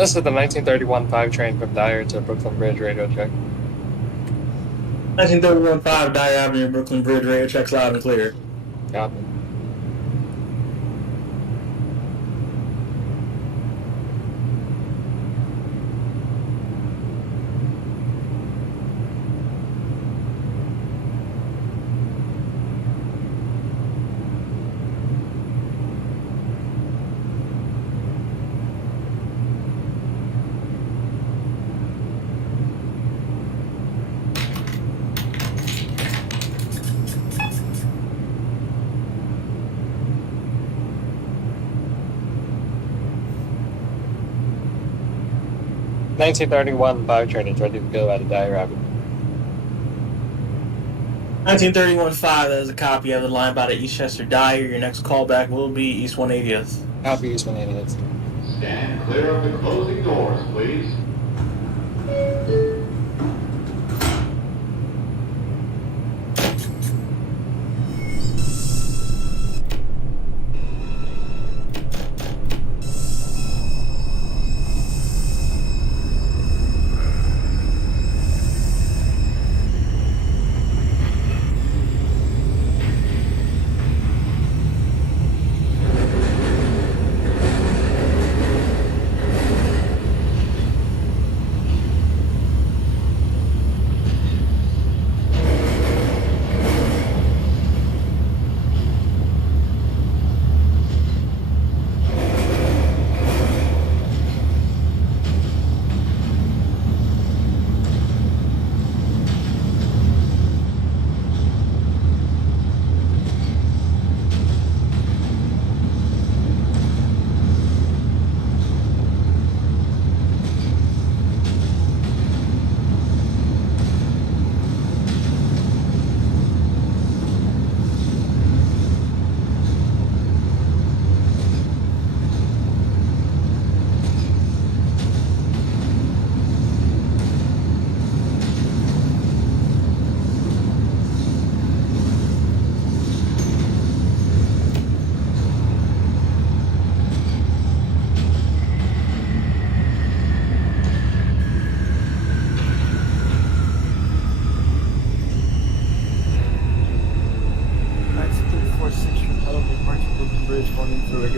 This is the 1931 5 train from Dyre to Brooklyn Bridge, radio check. 1931 5 Dyre Avenue, Brooklyn Bridge, radio checks loud and clear. Copy. (1931) 5 train is ready to go out of Dyre Avenue. 1931 5, that is a copy of the line about at Eastchester Dyre. Your next callback will be East 180th. Copy, East 180th. Stand clear of the closing doors, please.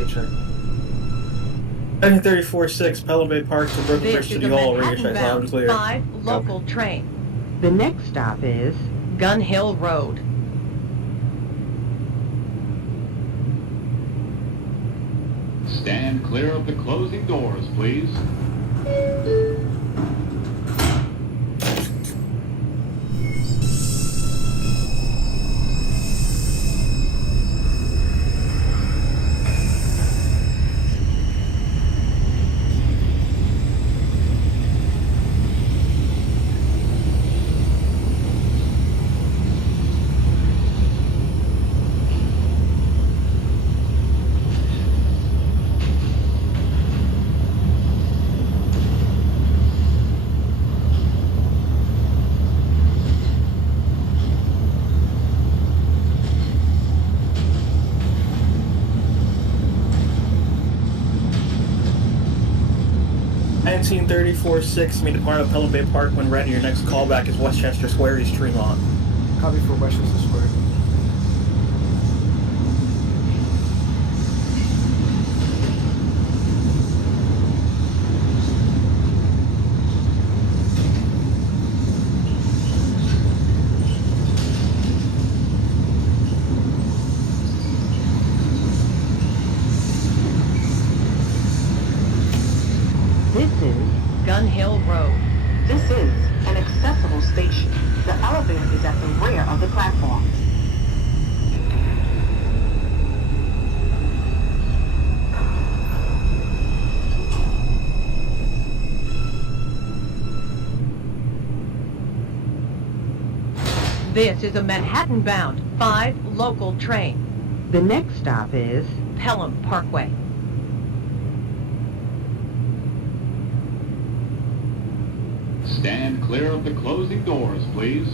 Check. 1934-6, Pelham Bay Park to Brooklyn Bridge City Hall, radio check loud and clear. 5 local train. The next stop is Gun Hill Road. Stand clear of the closing doors, please. (1934-6), meet at part of Pelham Bay Park when ready. Your next callback is Westchester Square, East Tremont. Copy for Westchester Square. This is Gun Hill Road. This is an accessible station. The elevator is at the rear of the platform. This is a Manhattan-bound 5 local train. The next stop is Pelham Parkway. Stand clear of the closing doors, please.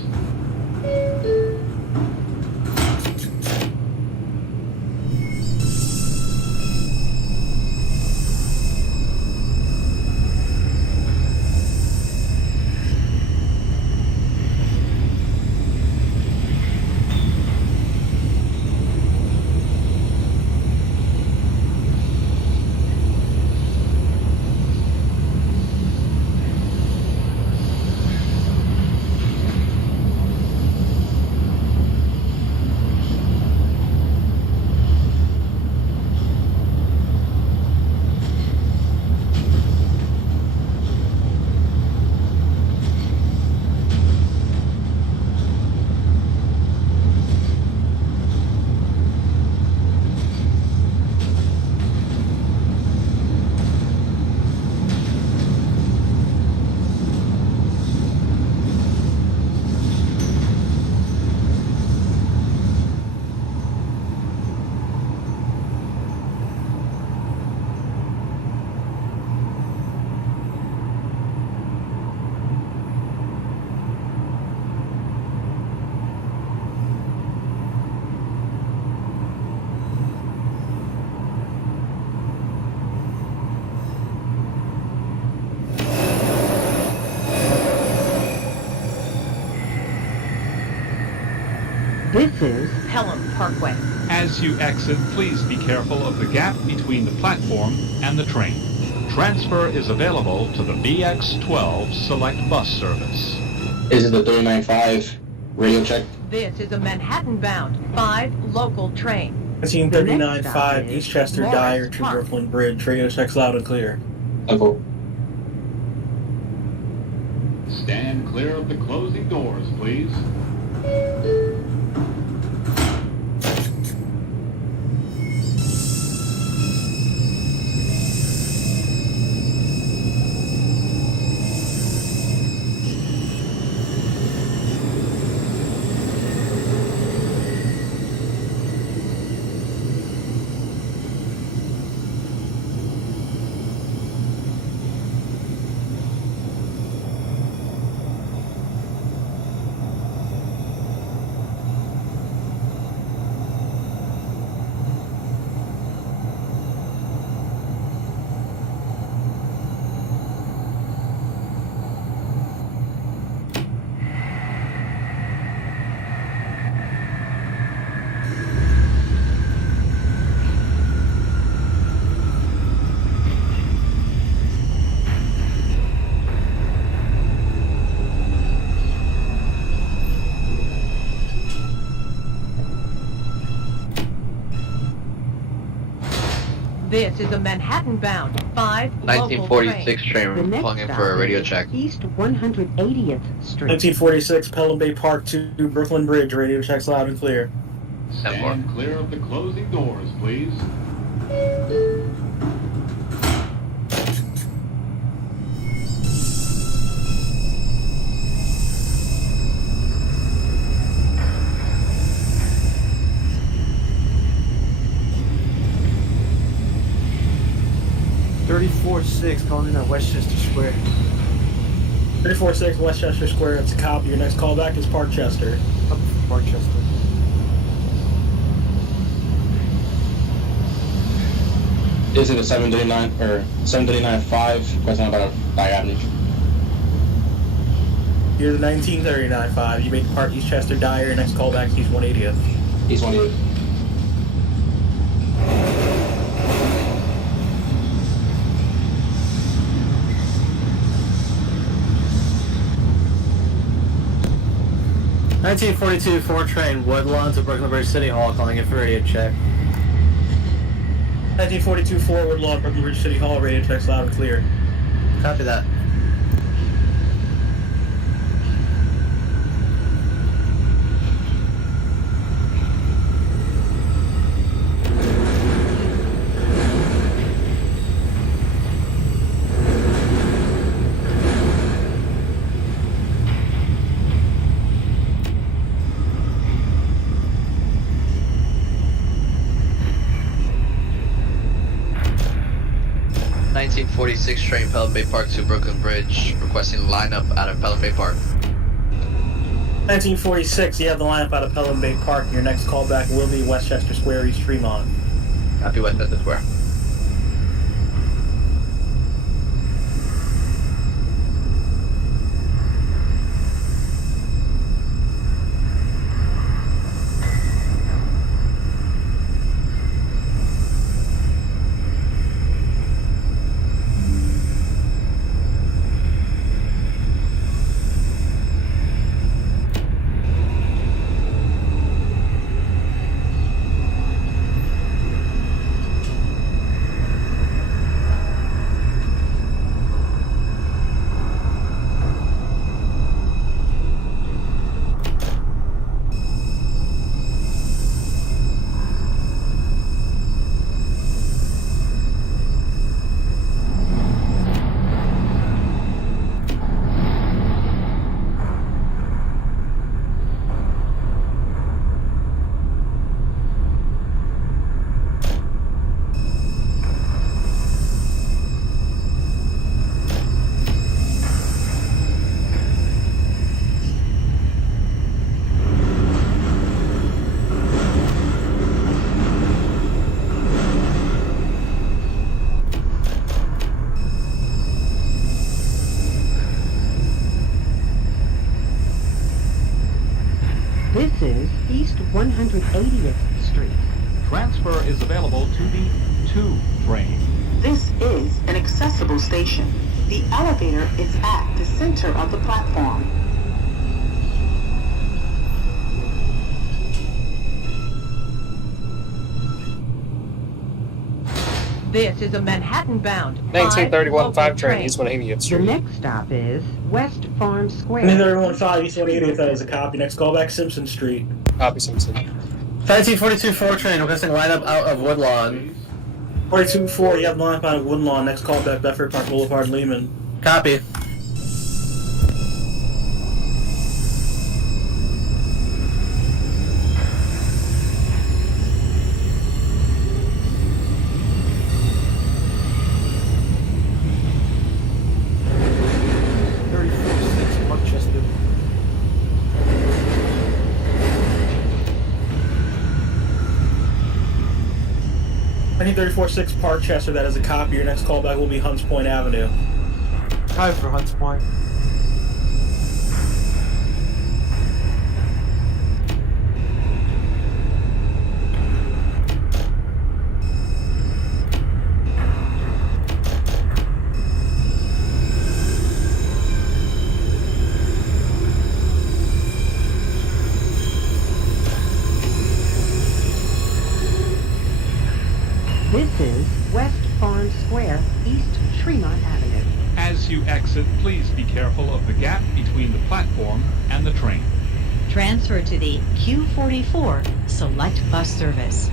This is Pelham Parkway. As you exit, please be careful of the gap between the platform and the train. Transfer is available to the BX12 Select Bus service. Is it the 395 radio check? This is a Manhattan-bound 5 local train. 1939-5 Eastchester Morris Dyre to Park. Brooklyn Bridge. Radio checks loud and clear. Echo. Stand clear of the closing doors, please. This is a Manhattan-bound 5 local 1946 train. train pulling in for a radio check. East 180th Street. 1946 Pelham Bay Park to Brooklyn Bridge. Radio checks loud and clear. Stand clear of the closing doors, please. 34-6 calling in at Westchester Square. 346 Westchester Square. It's a copy. Your next callback is Parkchester. Up from Parkchester. Is it a 739 or 739-5? Question about Dyre Avenue. You're the 1939-5. You made the Park Eastchester Dyre. Your next callback is East 180th. East 180. (1942) 4 train Woodlawn to Brooklyn Bridge City Hall, calling in for radio check. 1942 Forward Law, Brooklyn Bridge City Hall. Radio checks loud and clear. Copy that. (1946) train Pelham Bay Park to Brooklyn Bridge, requesting lineup out of Pelham Bay Park. 1946, you have the lineup out of Pelham Bay Park. Your next callback will be Westchester Square, East Tremont. Happy Westchester Square. This is East 180th Street. Transfer is available to the 2 train. This is an accessible station. The elevator is at the center of the platform. This is a Manhattan-bound 1931 5 local train, East 180th The Street. next stop is West Farm Square. 2315 East 180th, that is a copy. Next callback, Simpson Street. Copy, Simpson. 1942 4 train requesting lineup out of Woodlawn. 424, you have lineup out of Woodlawn. Next callback, Bedford Park Boulevard, Lehman. Copy. Rochester. I think 34-6 Parkchester, that is a copy. Your next callback will be Hunts Point Avenue. Time for Hunts Point. This is West Farm Square, East Tremont Avenue. As you exit, please be careful of the gap between the platform and the train. Transfer to the Q44 Select Bus Service.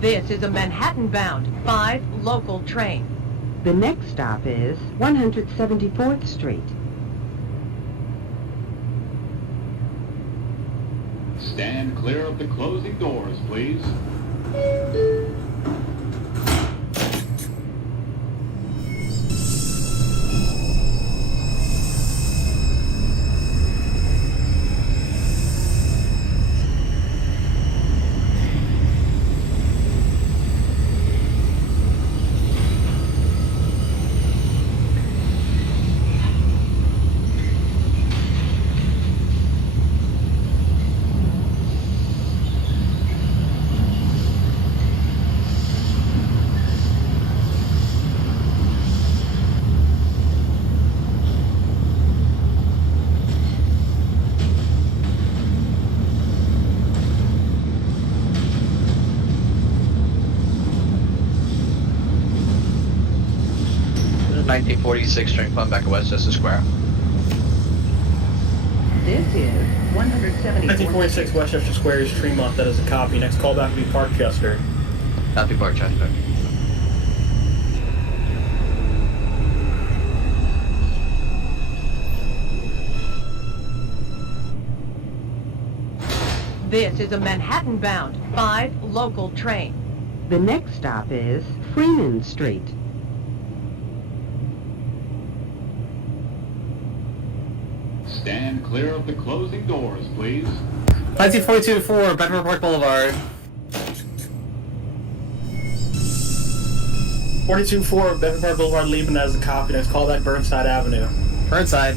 This is a Manhattan-bound 5 local train. The next stop is 174th Street. Stand clear of the closing doors, please. Nineteen 46 train coming back at Westchester Square. This is 174th 1946 Westchester Square is Tremont, that is a copy. Next callback will be Parkchester. Copy, Parkchester. This is a Manhattan-bound 5 local train. The next stop is Freeman Street. Stand clear of the closing doors, please. 1942 4 Bedford Park Boulevard. 42-4 Bedford Park Boulevard, Lehman, that is a copy. Next callback, Burnside Avenue. Burnside.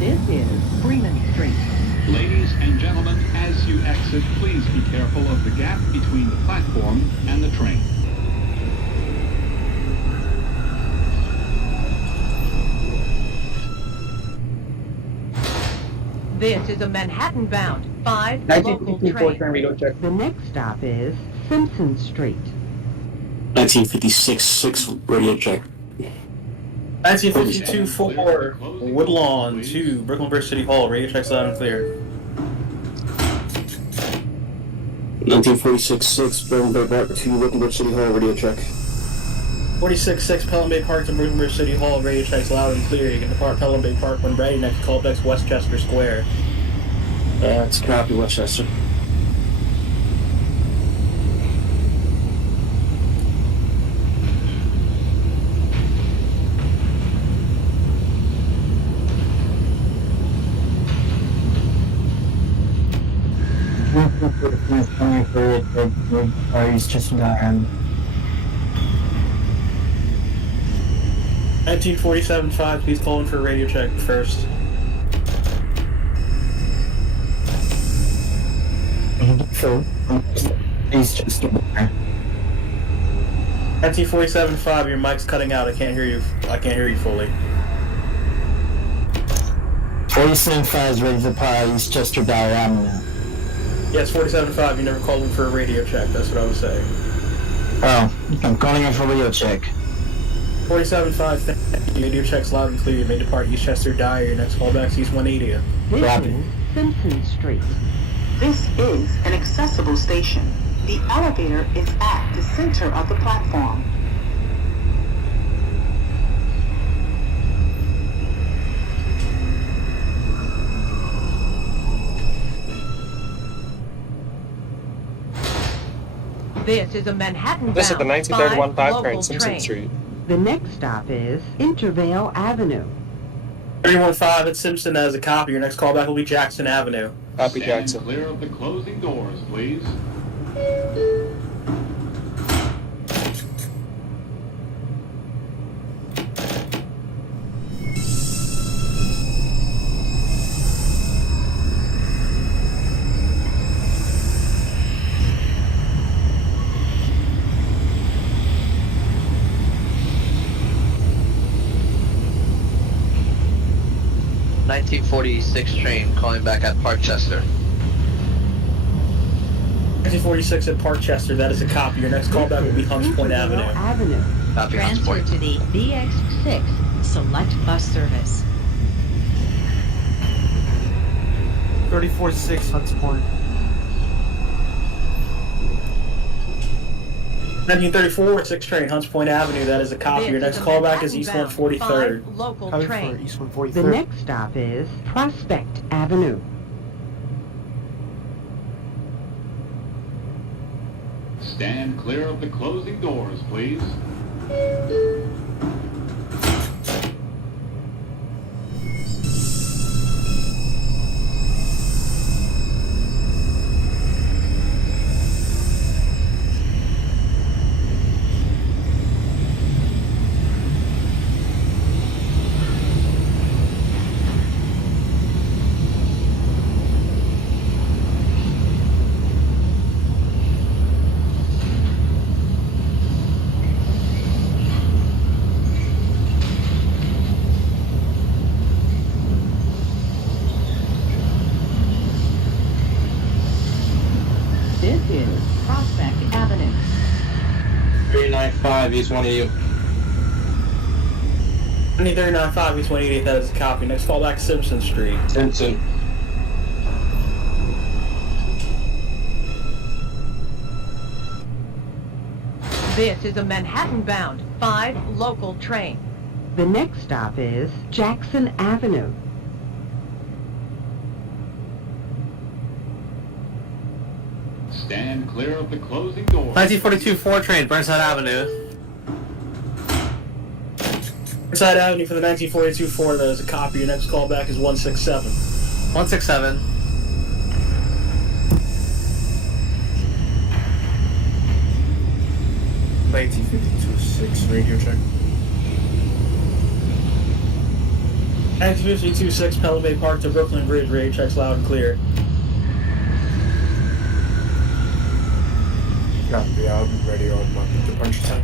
This is Freeman Street. Ladies and gentlemen, as you exit, please be careful of the gap between the platform and the train. This is a Manhattan-bound 5 local train. The next stop is Simpson Street. 1956 radio check. 1952-4 Woodlawn to Brooklyn Bridge City Hall. Radio checks loud and clear. 1946-6 Brooklyn Bay Park to Brooklyn Bridge City Hall. Radio check. 46-6 Pelham Bay Park to Brooklyn Bridge City Hall. Radio checks loud and clear. You can depart Pelham Bay Park when ready. Next callback's Westchester Square. It's a copy, Westchester. Just Dyre. 1947-5, please call in for a radio check first. He's just Dyre. 1947-5, your mic's cutting out. I can't hear you fully. 47-5 is ready to depart Eastchester Dyre Avenue. Yes, 47-5, you never called in for a radio check. That's what I was saying. Oh, I'm calling in for a radio check. 47-5, thank you. Radio checks loud and clear. You may depart Eastchester Dyre. Your next callback's East 180th. This Copy. is Simpson Street. This is an accessible station. The elevator is at the center of the platform. This is a Manhattan-bound This is the 1931 5 local train, Simpson Street. The next stop is Intervale Avenue. 31-5 at Simpson as a copy. Your next callback will be Jackson Avenue. Copy, Stand Jackson. clear of the closing doors, please. ...1946 train calling back at Parkchester. 1946 at Parkchester, that is a copy. Your next callback will be Hunts Point Intervale Avenue. Copy, Hunts Transfer Point. to the BX6 Select Bus Service. 34-6 Hunts Point. 1934 6 train, Hunts Point Avenue, that is a copy. Your next callback is East 143rd. Local Coming train. for East 143rd. The next stop is Prospect Avenue. Stand clear of the closing doors, please. This is Prospect Avenue. 395 East 180. 1939-5 East 188th, that is a copy. Next callback, Simpson Street. Simpson. This is a Manhattan-bound 5 local train. The next stop is Jackson Avenue. Stand clear of the closing doors. 1942 4 train, Burnside Avenue. Burnside Avenue for the 1942-4, that is a copy. Your next callback is 167. 167. Radio check. 1952-6 Pelham Bay Park to Brooklyn Bridge, radio checks loud and clear. Copy, I'll be ready on my departure time.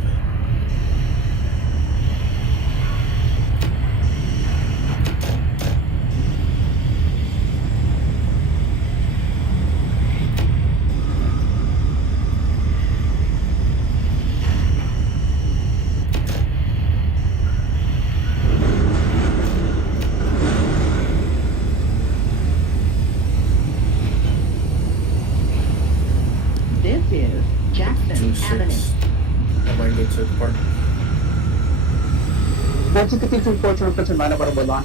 is Jackson 2-6. Avenue. I might go to the park. 1954 to represent line about a woodlawn.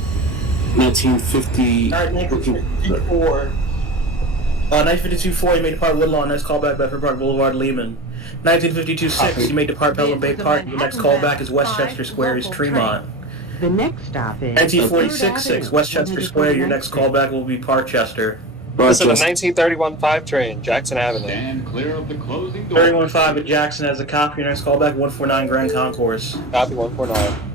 1950. Alright, 1954. 1952-4, you may depart Woodlawn, next callback Bedford Park Boulevard, Lehman. 1952-6, you may depart Pelham Bay Park, your next callback is Westchester Square, is Tremont. The next stop is 1946-6, Westchester Square, your next callback will be Parkchester. This is the 1931-5 train, Jackson Avenue. Stand clear of the closing doors. 31-5 at Jackson has a copy, your next callback 149 Grand Concourse. Copy 149.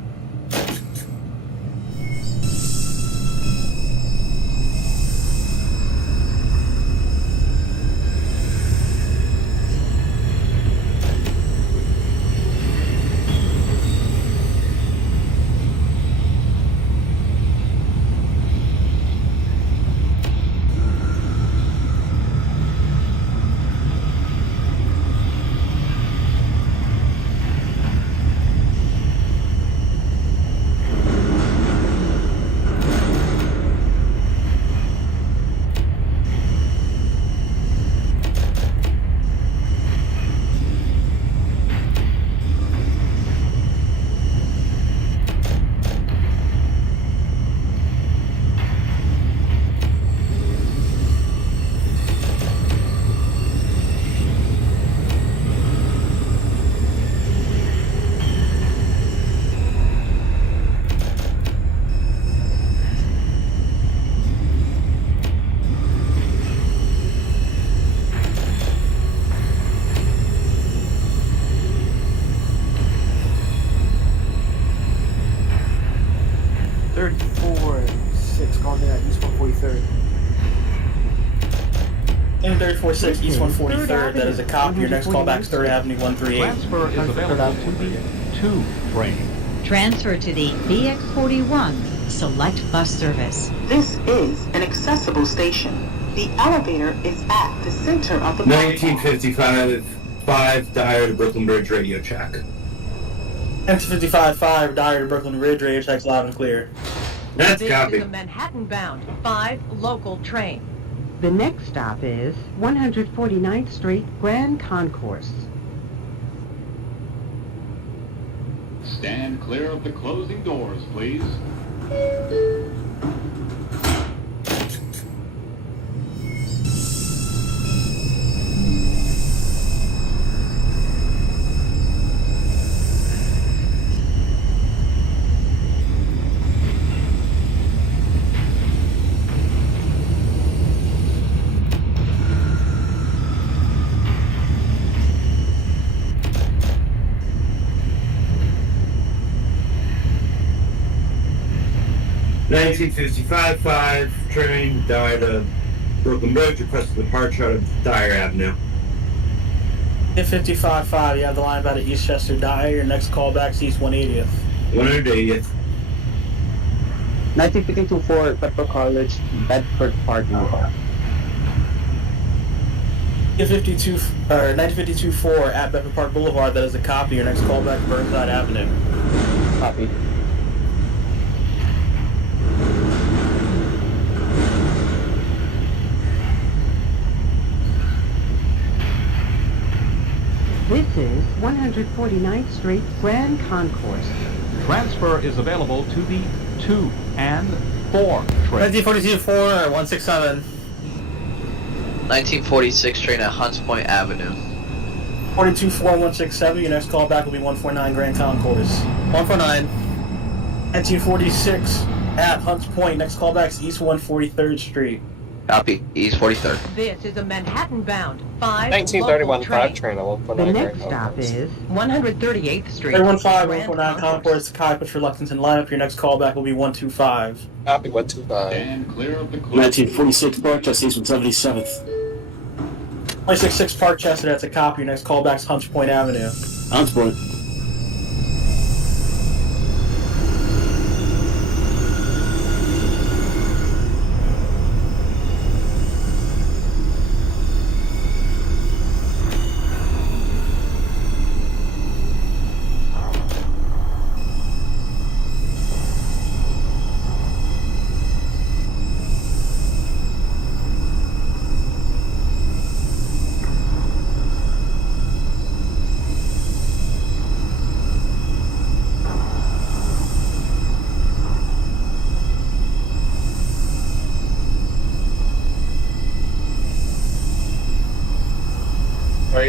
In 34-6 East 143rd, that is a copy. Your next callback is 3rd Avenue 138. Transfer is available to the 2 train. Transfer to the BX41 Select Bus Service. This is an accessible station. The elevator is at the center of the platform. 1955, 5 Dyre to Brooklyn Bridge radio check. 1955-5 Dyre to Brooklyn Ridge, radio checks loud and clear. That's This copy. is a Manhattan-bound 5 local train. The next stop is 149th Street Grand Concourse. Stand clear of the closing doors, please. Nineteen 55 train Dyre to Brooklyn Bridge, requesting departure out of Dyre Avenue. In 55-5, you have the line about at Eastchester Dyre. Your next callback is East 180th. 180th. 1952-4 Bedford College, Bedford Park, New York. 1952-4 at Bedford Park Boulevard, that is a copy. Your next callback is Burnside Avenue. Copy. This is 149th Street Grand Concourse. Transfer is available to the 2 and 4 train. 1942-4 or 167. 1946 train at Hunts Point Avenue. 42-4-167, your next callback will be 149 Grand Concourse. 149. 1946 at Hunts Point, next callback is East 143rd Street. Copy. East 43rd. This is a Manhattan-bound 5 1931 local 5 train. train at The 149 next Grand stop Concourse. is 138th Street. 315 Grand 149 Concourse, Kai Push for Lexington lineup. Your next callback will be 125. Copy 125. Stand clear of the closing 1946 Parkchester, East 177th. 266 Parkchester, that's a copy. Your next callback is Hunts Point Avenue. Hunts Point.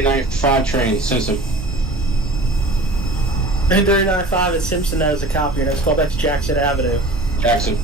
39.5 train, Simpson. 39.5 is Simpson, that is a copy. Your next callback is Jackson Avenue. Jackson.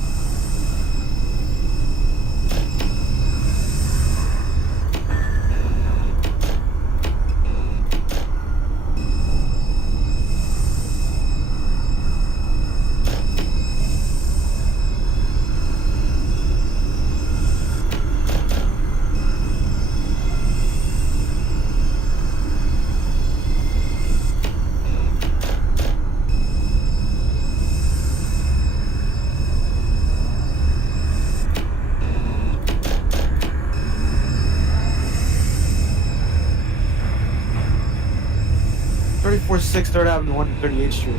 Six, 3rd Avenue, 138th Street.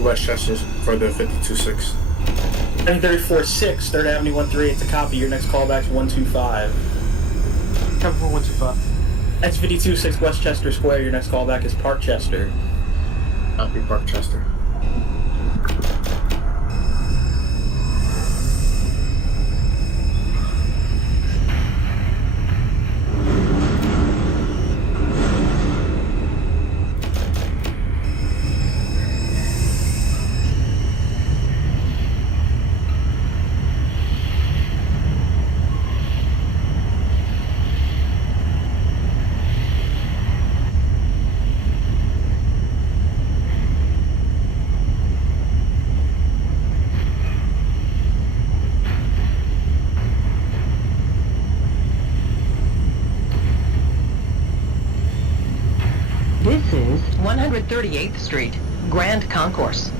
Westchester's for the 52-6. 34-6, 3rd Avenue, 138 to copy. Your next callback is 125. Cover for 125. That's 52-6 Westchester Square. Your next callback is Parkchester. Copy Parkchester. This is 138th Street, Grand Concourse.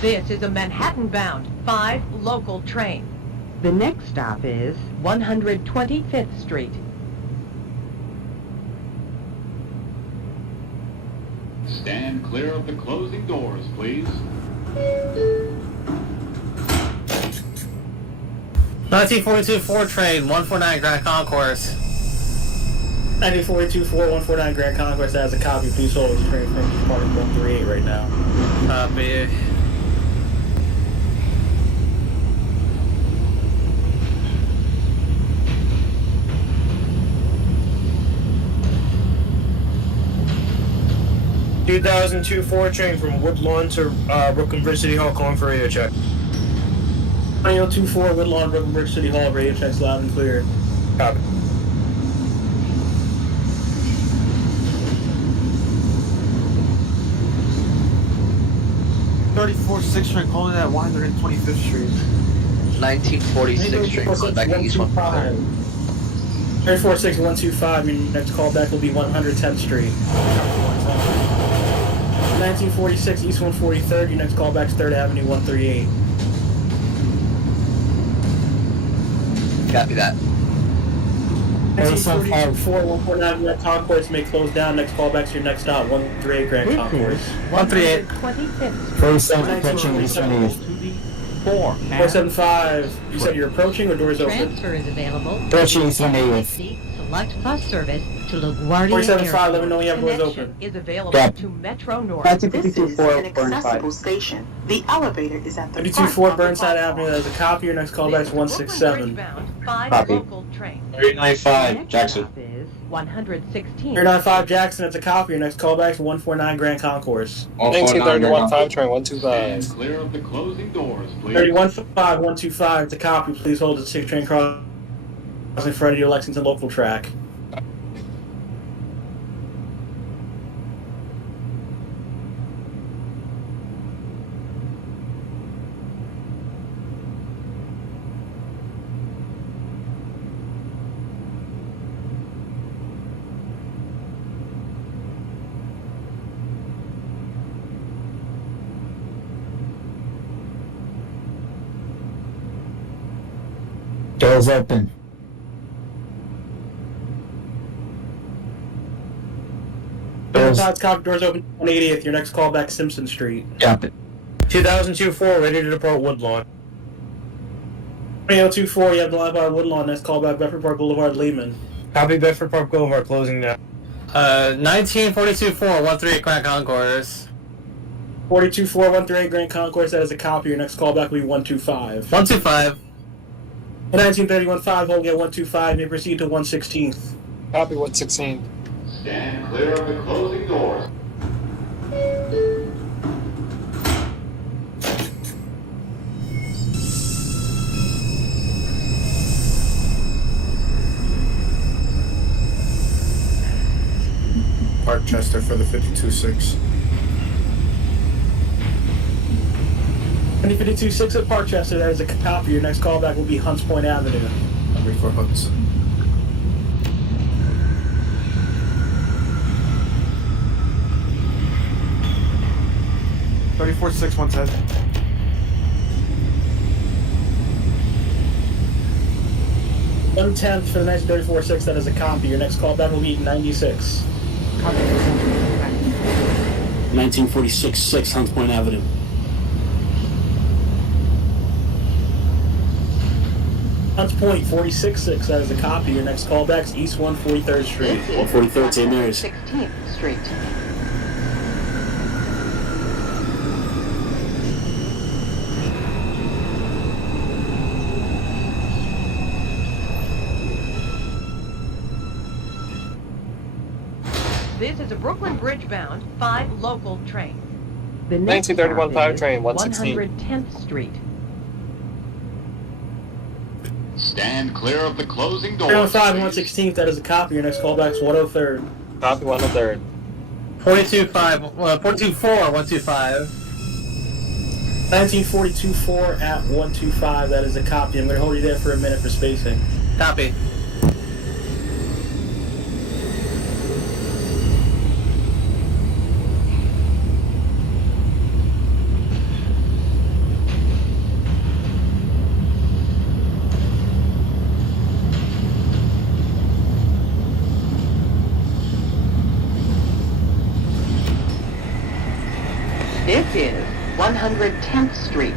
This is a Manhattan-bound 5 local train. The next stop is 125th Street. Stand clear of the closing doors, please. 1942 4 train, 149 Grand Concourse. 1942 4149 Grand Concourse has a copy. Please hold this train from departing 138 right now. Copy. (2002) 4 train from Woodlawn to Brooklyn Bridge City Hall, calling for radio check. 2024 Woodlawn, Brooklyn Bridge City Hall, radio checks loud and clear. Copy. (34-6 train calling at 125th Street. 1946 train going back to East 135. 34-6 125. Your next callback will be 110th Street. 1946 East 143rd. Your next callback is 3rd Avenue 138. Copy that. 1944 149 Grand Concourse may close down. Next callback to your next stop 138 Grand Concourse. 138. 47 approaching East 28th. 475. You said you're approaching or doors open? Transfer is available. Approaching East 28th. Select bus service to LaGuardia 475. Let me know when you have doors Connection open. is available Got to Metro North. This is an accessible station. The elevator is at the 524 front of the Burnside platform. Avenue. There's a copy. Your next callback is 167. 5 Copy. local train. 39.5 Jackson. Stop is 116. 395 Jackson. That's a copy. Your next callback is 149 Grand Concourse. 1931 5 train 125. Stand clear of the closing doors, please. 31-5 125. It's a copy. Please hold the 6 train crossing for your Lexington local track. Doors open. Doors. Copy. Doors open 180th. Your next callback Simpson Street. Got it. 2002 4 ready to depart Woodlawn. 20024, you have the line by Woodlawn, next callback Bedford Park Boulevard, Lehman. Copy Bedford Park Boulevard, closing now. 1942-413 Grand Concourse. 42413 Grand Concourse, that is a copy. Your next callback will be 125. 125. 1931-5, holding at 125, may proceed to 116th. Copy 116. Stand clear of the closing doors. Parkchester for the 52-6. 52-6 at Parkchester, that is a copy. Your next callback will be Hunts Point Avenue. Number 4 Hudson. $34.6 110. One tenth for the 1934-6, that is a copy. Your next callback will be 96. 1946-6 Hunts Point Avenue. Hunts Point 46-6, that is a copy. Your next callback's East 143rd Street. 143rd, St. Mary's. 16th Street. This is a Brooklyn Bridge bound 5 local train. The next 1931 stop 5 is train, 116. 110th Street. Stand clear of the closing doors. 305 and 116th, that is a copy. Your next callback's 103rd. Copy 103rd. 424-125. 1942-4 at 125, that is a copy. I'm going to hold you there for a minute for spacing. Copy. This is 110th Street.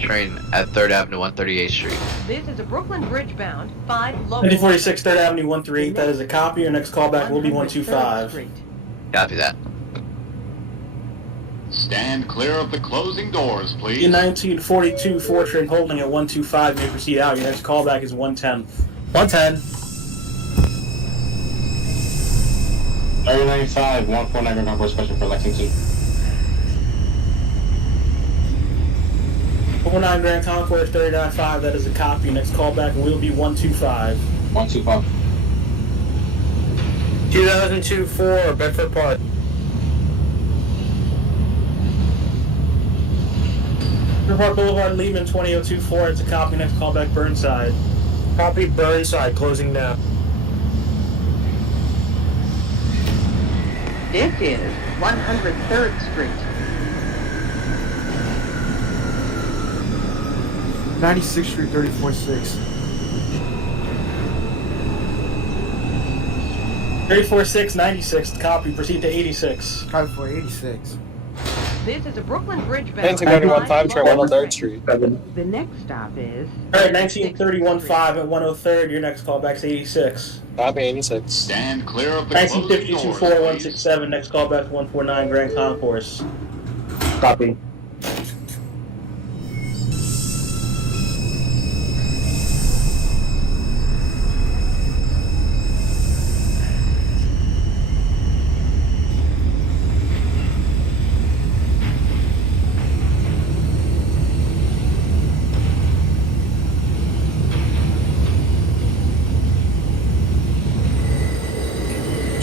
Train at 3rd Avenue, 138th Street. This is a Brooklyn Bridge bound 5 local. 1946 3rd Avenue 138, that is a copy. Your next callback will be 125. Copy that. Stand clear of the closing doors, please. In 1942 4 train holding at 125, may proceed out. Your next callback is 110th. 110. 3095, 149 Grand Concourse, question for Lexington. 49 Grand Concourse 395, that is a copy. Next callback will be 125. 125. 2002-4 Bedford Park. Bedford Park Boulevard, Lehman 20024, it's a copy. Next callback Burnside. Copy Burnside, closing now. This is 103rd Street. 96th Street, 34.6. 346 96th copy. Proceed to 86. Copy for 86. This is a Brooklyn Bridge bound 1931 5 train, 103rd Street. The next stop is. Alright, 1931 5 at 103rd. Your next callback's 86. Copy 86. Stand clear of the closing 1952 doors, 4 please. 167. Next callback's 149 Grand Concourse. Copy.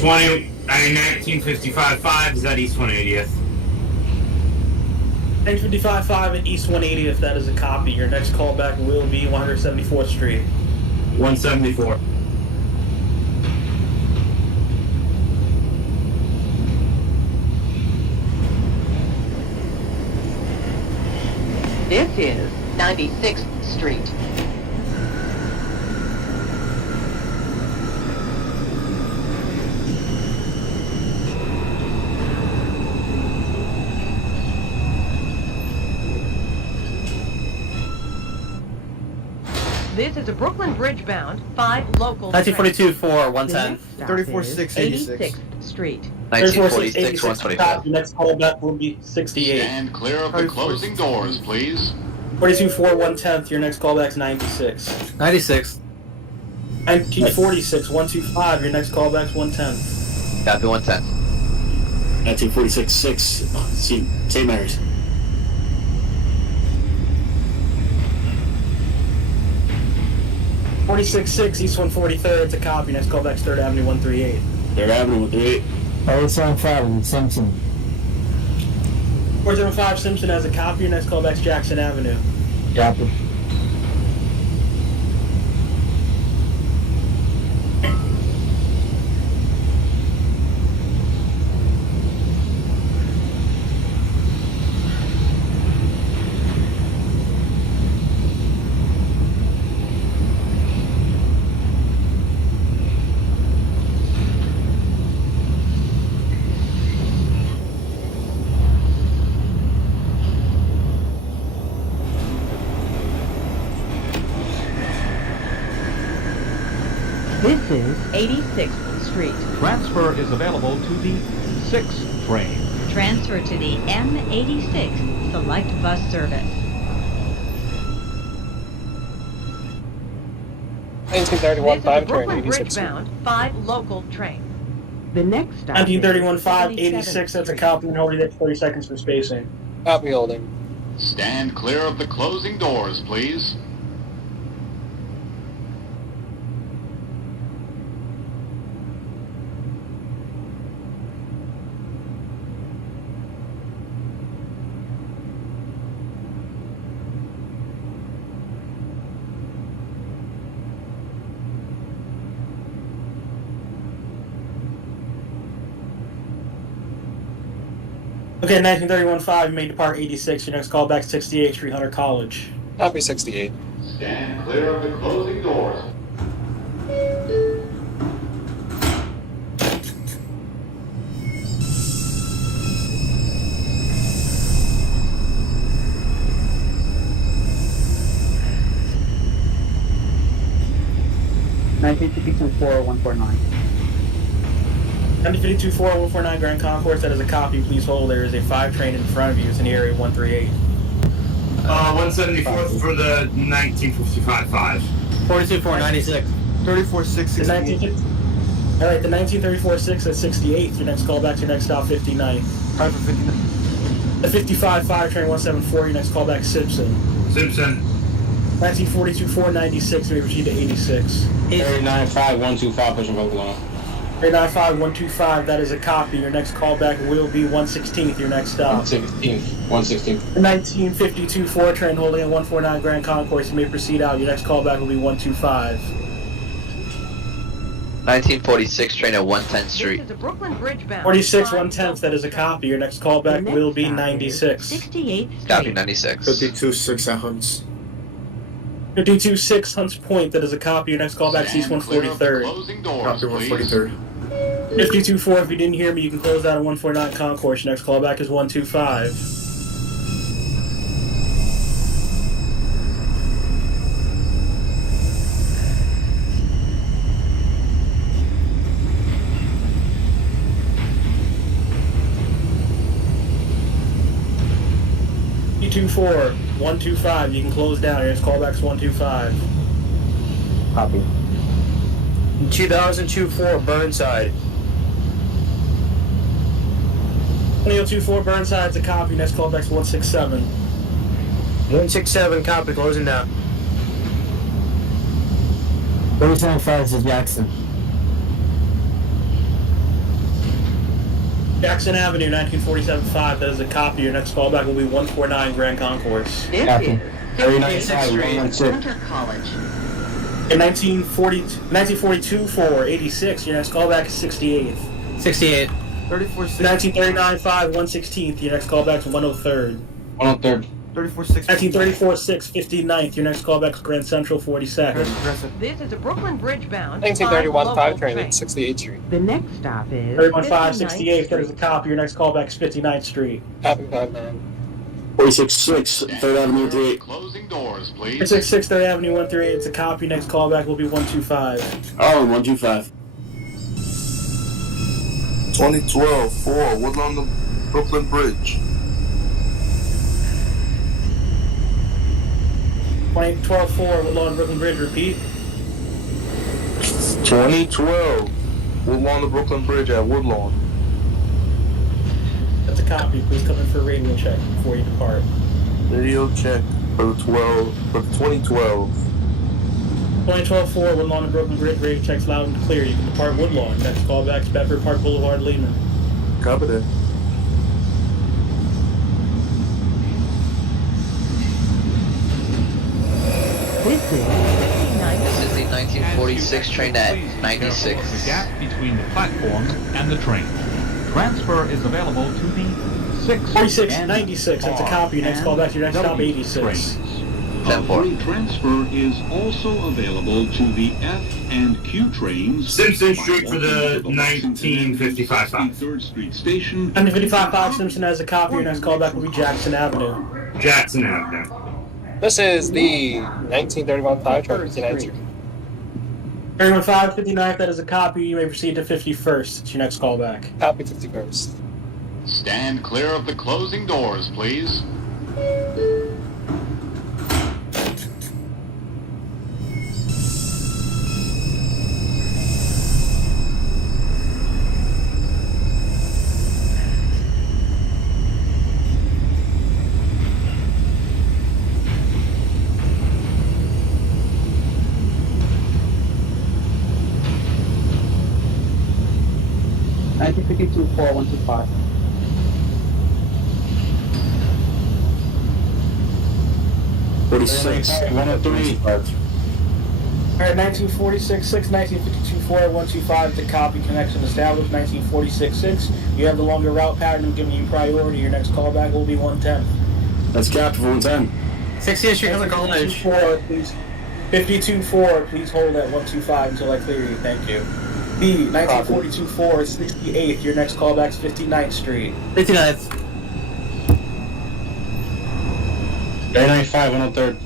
I mean, 1955-5 is at East 180th. 1955 5 at East 180th. That is a copy. Your next callback will be 174th Street. 174. This is 96th Street. This is a Brooklyn Bridge bound 5 local 1942 4 110. 34-6-86. 86th Street. 1946, 125. The next callback will be 68. Stand clear of the closing doors, please. 42-4 110th. Your next callback's 96. 96. 1946 125. Your next callback's 110th. Copy 110. 1946 6. St. Mary's. 46-6 East 143rd. It's a copy. Next callback's 3rd Avenue 138. 3rd Avenue 138. 075 Simpson. 475 Simpson has a copy. Your next callback's Jackson Avenue. Copy. This is 86th Street. Transfer is available to the 6th train. Transfer to the M86 Select Bus Service. 1931 This is a 5 train, Brooklyn 86 Bridge Street. bound 5 local train. The next stop 1931 5 is 86. That's a copy. And holding it 30 seconds for spacing. Copy holding. Stand clear of the closing doors, please. Okay, 1931 5. You may depart 86. Your next callback's 68th Street, Hunter College. Copy 68. Stand clear of the closing doors. $1952 149. 1952 4 149 Grand Concourse. That is a copy. Please hold. There is a 5 train in front of you. It's in the area 138. 174th for the 1955-5. 42 4 96. 34-6 Alright, the 1934-6 at 68th. Your next callback's your next stop 59th. The 55-5 train 174. Your next callback Simpson. 1942 4 96. We proceed to 86. 39-5 125 pushing Oklahoma. 395 125, that is a copy. Your next callback will be 116th, your next stop. 116th. 1952 4 train holding at 149 Grand Concourse. You may proceed out. Your next callback will be 125. 1946 train at 110th Street. This is a Brooklyn Bridge bound 46 5 110th, that is a copy. Your next callback The will next be stop is 96. 68th Copy Street. 96. 52-6 at Hunts. 52 6 Hunts Point, that is a copy. Your next callback is East Stand clear of the 143rd. closing doors, Copy please. 143rd. 52 4, if you didn't hear me, you can close out at 149 Concourse. Your next callback is 125. Two 4 125. You can close down. Your next callback's 125. Copy. 2002 4 Burnside. 2024 Burnside's a copy. Next callback's 167. 167 copy, closing down. 37-5 is Jackson. Jackson Avenue, 1947-5. That is a copy. Your next callback will be 149 Grand Concourse. This Copy. is 39-5 Street, 116. Hunter College. In 1942 4 86. Your next callback is 68th. 68. 1939 5 116th. Your next callback is 103rd. 103rd. 1934 6 59th. Your next callback is Grand Central 42nd. This is a Brooklyn Bridge bound 1931 5 local train, 68th Street. The next stop is 31 5 59th 68th. That is a copy. Your next callback is 59th Street. Copy 59. 466, 3rd Avenue 138. Closing doors, please. 466 3rd Avenue 138. It's a copy. Next callback will be 125. Oh, 125. 2012 4 Woodlawn to Brooklyn Bridge. 2012 4 Woodlawn Brooklyn Bridge. Repeat. 2012 Woodlawn to Brooklyn Bridge at Woodlawn. That's a copy. Please come in for a radio check before you depart. Video check for the 2012. 2012 4 Woodlawn to Brooklyn Bridge. Radio checks loud and clear. You can depart Woodlawn. Next callback's Bedford Park Boulevard, Lehman. Copy that. This is the 1946 train at 96. The gap between the platform and the train. Transfer is available to the 6 46 and 96. That's a R copy. Next and callback to your next stop, W 86. trains. A free transfer is also available to the F and Q trains. Simpson Street for the 1955 3rd Street station. 1955 Simpson has a copy. Your next callback will be Jackson Avenue. Jackson Avenue. This is the 1931 5 train, 59th Street. 315 59th, that is a copy. You may proceed to 51st. It's your next callback. Copy 51st. Stand clear of the closing doors, please. $1952 4 125. Alright, 1946 6, 1952 4, 125 to copy connection established. 1946 6. You have the longer route pattern. I'm giving you priority. Your next callback will be 110. That's capped for 110. 60th Street has a college. 52 4, please hold at 125 until I clear you. Thank you. B, 1942 4, 68th. Your next callback's 59th Street. 59th. 395 103rd.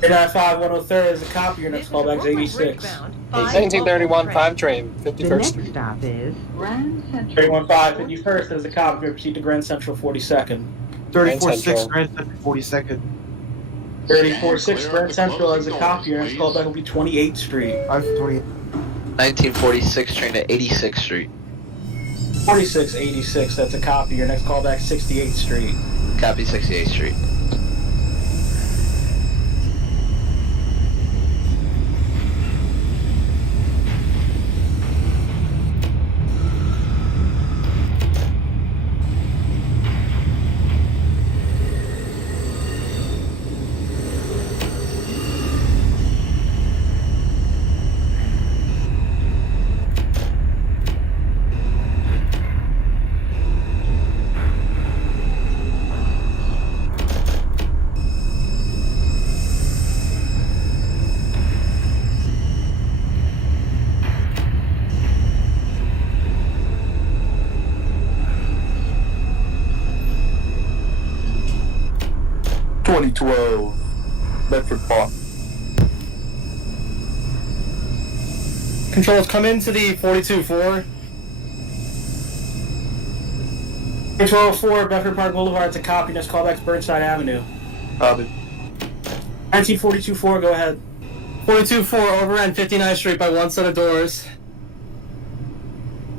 395 103rd is a copy. Your next callback's 86. 1931 5 train, 51st Street. Stop is 315 51st is a copy. Proceed to Grand Central 42nd. 34-6 Grand Central 42nd. 34-6 Grand Central as a copy. Your next callback will be 28th Street. 1946 train to 86th Street. 4686, that's a copy. Your next callback 68th Street. Copy 68th Street. Bedford Park. Controls, come into the 42-4. Control 4, Bedford Park Boulevard, it's a copy. Next callback's Burnside Avenue. Copy. 1942-4, go ahead. 42-4, overrun 59th Street by one set of doors.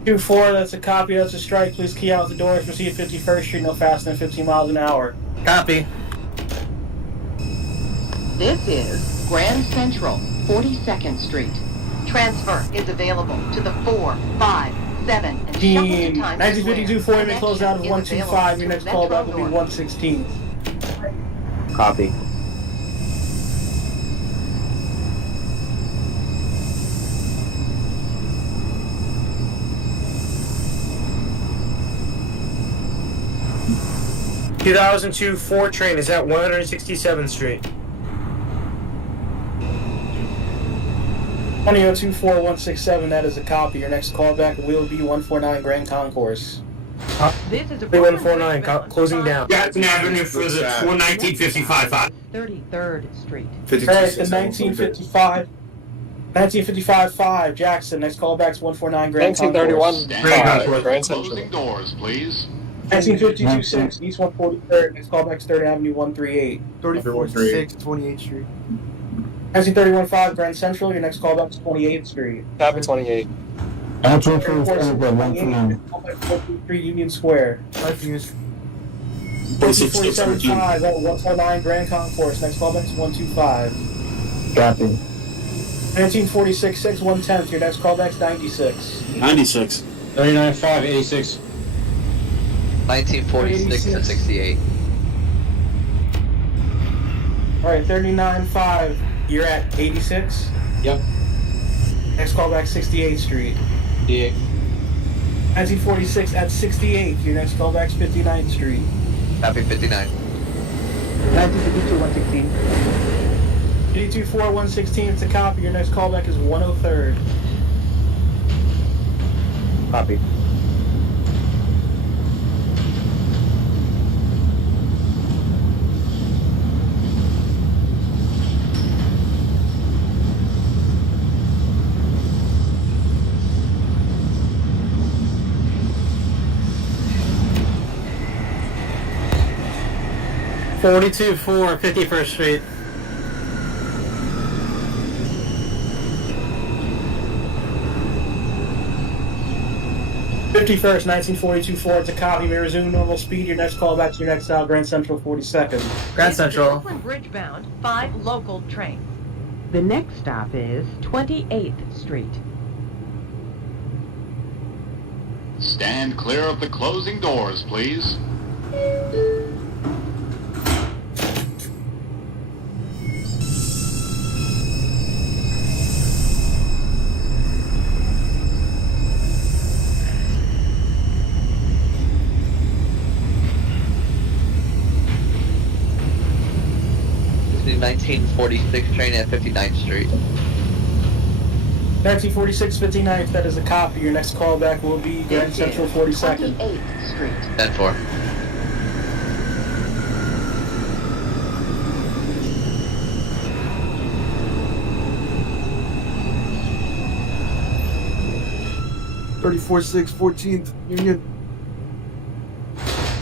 2-4, that's a copy, that's a strike. Please key out the doors. Proceed 51st Street, no faster than 15 miles an hour. Copy. This is Grand Central, 42nd Street. Transfer is available to the 4, 5, 7, and Team 1952-4, you may close out of 125. Your next callback will be 116. Copy. The 2002 4 train is at 167th Street. 2002-4-167, that is a copy. Your next callback will be 149 Grand Concourse. This is a 3149, closing down. Jackson Avenue for the 11955. 33rd Street. Alright, the 1955-5 Jackson. Next callback's 149 Grand 1931 Grand Closing Central. doors, please. 1952-6 East 143rd. Next callback's 3rd Avenue 138. 34-6, 28th Street. 1931-5 Grand Central. Your next callback's 28th Street. Copy 28. 1943 Union Square. 1947-5 149 Grand Concourse. Next callback's 125. Copy. 1946-6 110th. Your next callback's 96. 96. 39.5, 86. 1946 to 68. Alright, 39-5. You're at 86. Yep. Next callback 68th Street. Yeah. 1946 at 68th. Your next callback's 59th Street. Copy 59. 1952, 116. 82-4 116th to copy. Your next callback is 103rd. Copy. $42.4, 51st Street. '51st, 1942-4 to copy. May resume normal speed. Your next callback to your next stop, Grand Central 42nd. Grand Central. Brooklyn Bridge bound, 5 local trains. The next stop is 28th Street. Stand clear of the closing doors, please. This is the 1946 train at 59th Street. 1946 59th, that is a copy. Your next callback will be Grand Central 42nd. 28th Street. 10-4. $34.6, 14th Union.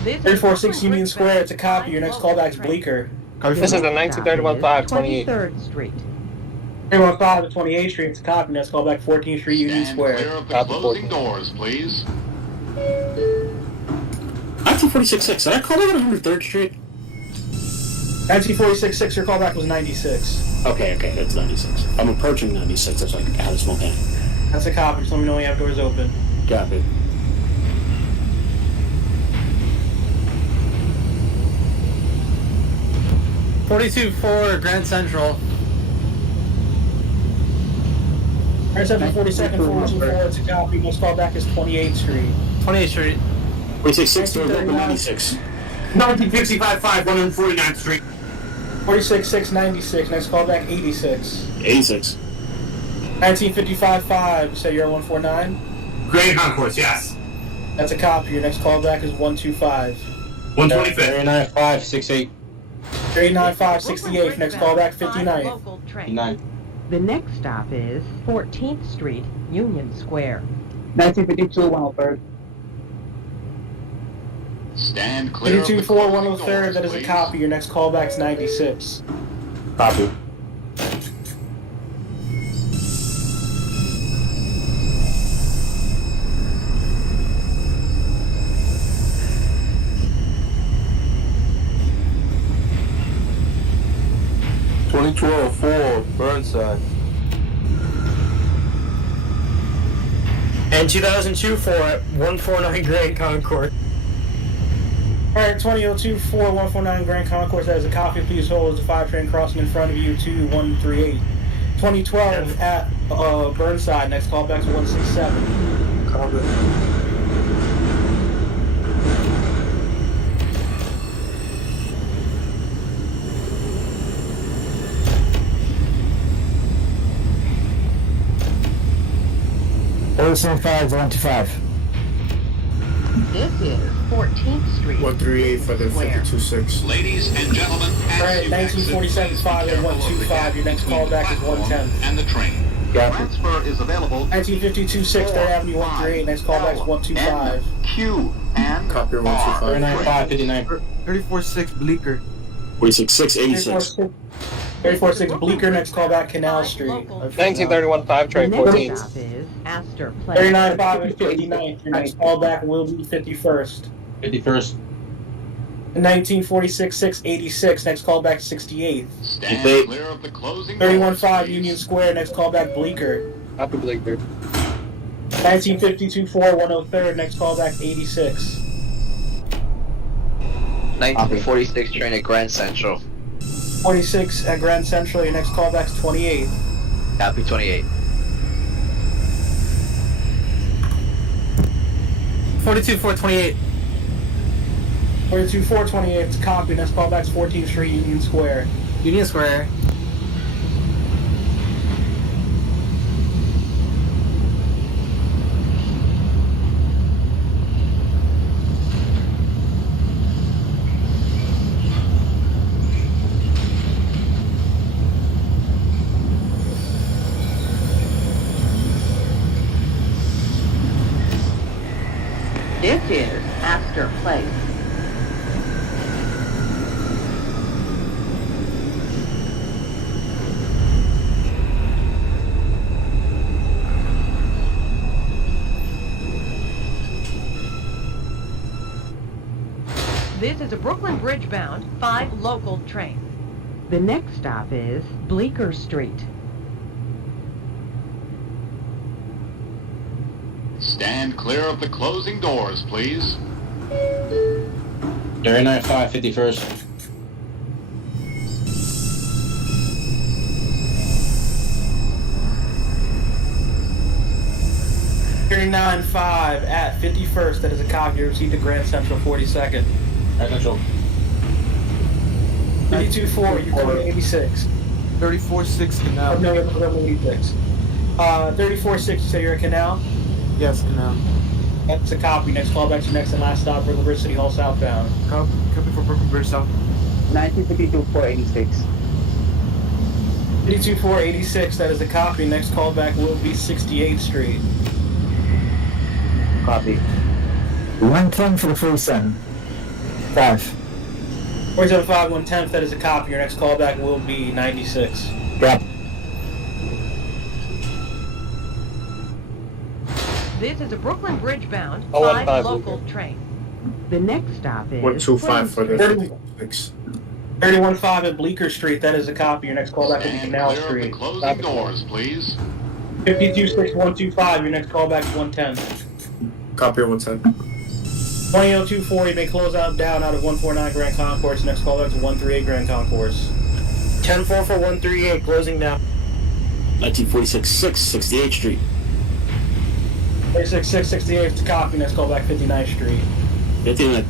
34-6 Union Square, it's a copy. Your next callback's Bleecker. This is the 1931-5 28. 23rd Street. 315 to 28th Street, it's a copy. Next callback 14th Street Union Stand clear Square. of the closing doors, please. 1946-6. Did I call that 103rd Street? 1946-6, your callback was 96. Okay, that's 96. I'm approaching 96. That's like I had a small hand. That's a copy. Just let me know when you have doors open. Copy. $42.4, Grand Central. Grand Central 42nd, 424, it's a copy. Next callback is 28th Street. 28th Street. 46-6, doors open 96. 1955-5, 149th Street. 46-6, 96. Next callback 86. 86. 1955-5, so you're 149? Grand Concourse, yes. That's a copy. Your next callback is 125. 125th. 39.5, 68. 395, 68. Next callback 59. Local train. 9. The next stop is 14th Street, Union Square. 1952, 103rd. Stand clear of the 82-4, closing 103rd, doors, that is a please. copy. Your next callback's 96. Copy. Burnside. And 2002-4 at 149 Grand Concourse. Alright, 2002-4, 149 Grand Concourse, that is a copy. Please hold as the 5 train crossing in front of you, 2138. 2012 at Burnside, next callback's 167. Copy. $37.5, 125. This is 14th Street. 138 for the 52-6. Ladies and gentlemen, Alright, 1947-5 and 125. Your next callback is 110. And the train. Transfer is available. 1952-6, 3rd Avenue 138. Next callback is 125. Q and Copy 125. 39.5, 59. 34-6 Bleecker. 46-6, 86. 34-6 Bleecker. Next callback Canal Street. 1931-5 train The next 14. stop is Astor Place. 39-5 and 59. Your next callback will be 51st. 51st. 1946-6, 86. Next callback 68th. Stand clear of the closing 31-5 Union Square. Next callback Bleecker. Copy Bleecker. 1952-4, 103rd. Next callback 86. 1946 train at Grand Central. 46 at Grand Central. Your next callback's 28th. Copy 28. 42-428. 42-428. It's a copy. Next callback's 14th Street, Union Square. Union Square. This is Astor Place. This is a Brooklyn Bridge bound 5 local train. The next stop is Bleecker Street. Stand clear of the closing doors, please. 39.5, 51st. $39.5 at 51st. That is a copy. You received at Grand Central 42nd. Grand Central. 52-4. You come to 86. 34-6 Canal. No, you're coming 86. 34-6. You say you're at Canal? Yes, Canal. That's a copy. Next callback's your next and last stop, Brooklyn Bridge City Hall southbound. Copy for Brooklyn Bridge South. 1952-486. 52-486. That is a copy. Next callback will be 68th Street. Copy. 110 for the 47. 5. 475 110th. That is a copy. Your next callback will be 96. Yep. This is a Brooklyn Bridge bound 015 5 local train. The next stop is 125 for the 30. 56. 31-5 at Bleecker Street. That is a copy. Your next callback will be Stand Canal clear of the Street. closing doors, please. 52-6 125. Your next callback is 110. Copy 110. 20024. You may close out down out of 149 Grand Concourse. Next callback is 138 Grand Concourse. 10-4 for 138. Closing now. 1946-6, 68th Street. 36 68 is a copy. Next callback 59th Street. 59.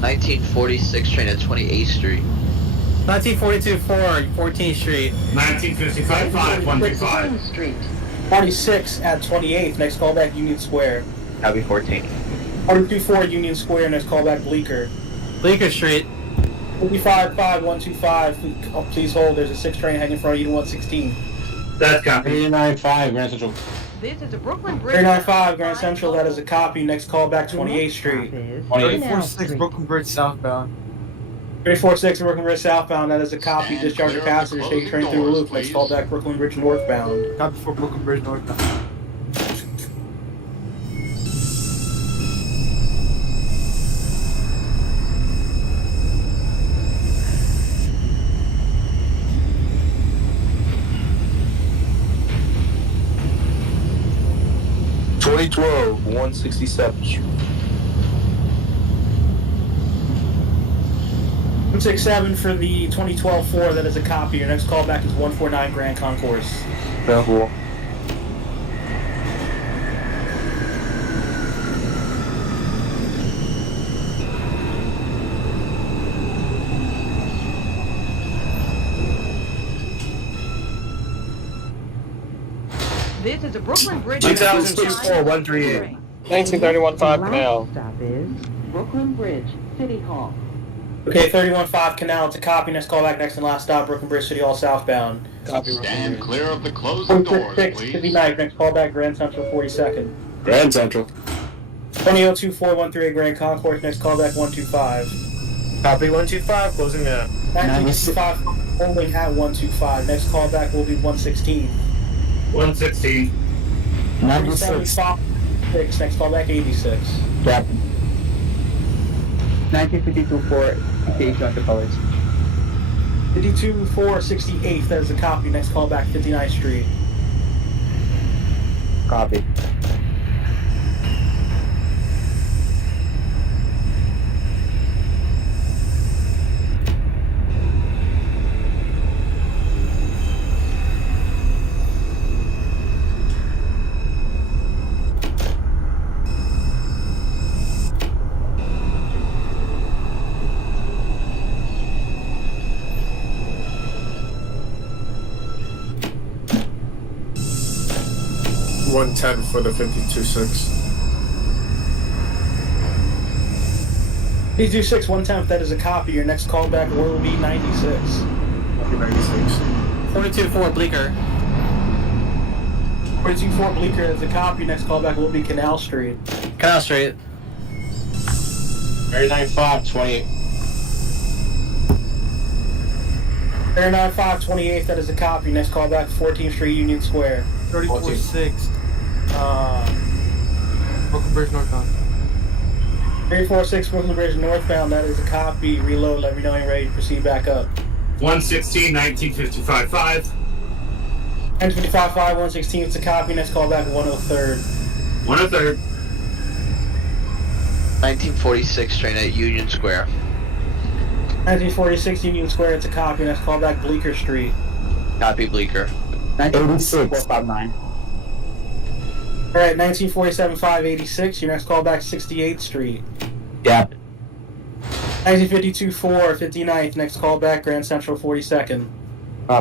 1946 train at 28th Street. 1942-4, 14th Street. 1955-5, 125. Street. 46 at 28th. Next callback Union Square. Copy 14. 42-4 Union Square. Next callback Bleecker. Bleecker Street. 55-5 125. Please hold. There's a 6 train hanging in front of you to 116. That's copy. 39.5, Grand Central. This is a Brooklyn Bridge. 395 Grand Central. That is a copy. Next callback 28th Street. 34-6 Brooklyn Bridge southbound. 346 Brooklyn Bridge southbound. That is a copy. Discharge your passengers. Take train through the loop. Next callback Brooklyn Bridge northbound. Copy for Brooklyn Bridge northbound. $2012, 167th. 167 for the 2012-4. That is a copy. Your next callback is 149 Grand Concourse. Cool. This is a Brooklyn Bridge. 2002-4138. 1931-5 The Canal. last stop is Brooklyn Bridge, City Hall. Okay, 31-5 Canal to copy. Next call back, next and last stop, Brooklyn Bridge, City Hall southbound. Copy. Stand clear of the closing doors, 6 please. 59, next call back, Grand Central 42nd. Grand Central. 2002-4138 Grand Concourse, next call back 125. Copy 125, closing now. 1955 holding at 125. Next call back will be 116. 116. 96. 6, next call back 86. Yep. 1952-4, station to college. 52-468, that is a copy. Next call back 59th Street. Copy. $110 for the 52-6. 52-6, 110th, that is a copy. Your next call back will be 96. 96. 42-4 Bleecker. 42-4 Bleecker is a copy. Next call back will be Canal Street. Canal Street. 39-5, 39-5, 28th, that is a copy. Next call back 14th Street, Union Square. 34-6. Brooklyn Bridge northbound. 346 Brooklyn Bridge northbound, that is a copy. Reload, let me know when you're ready to proceed back up. 116, 1955-5. 1955-5, 116, it's a copy. Next call back 103rd. 103rd. 1946 train at Union Square. 1946 Union Square, it's a copy. Next call back Bleecker Street. Copy Bleecker. 1986-459. Alright, 1947-586, your next call back 68th Street. Yep. 1952-4, 59th, next call back Grand Central 42nd.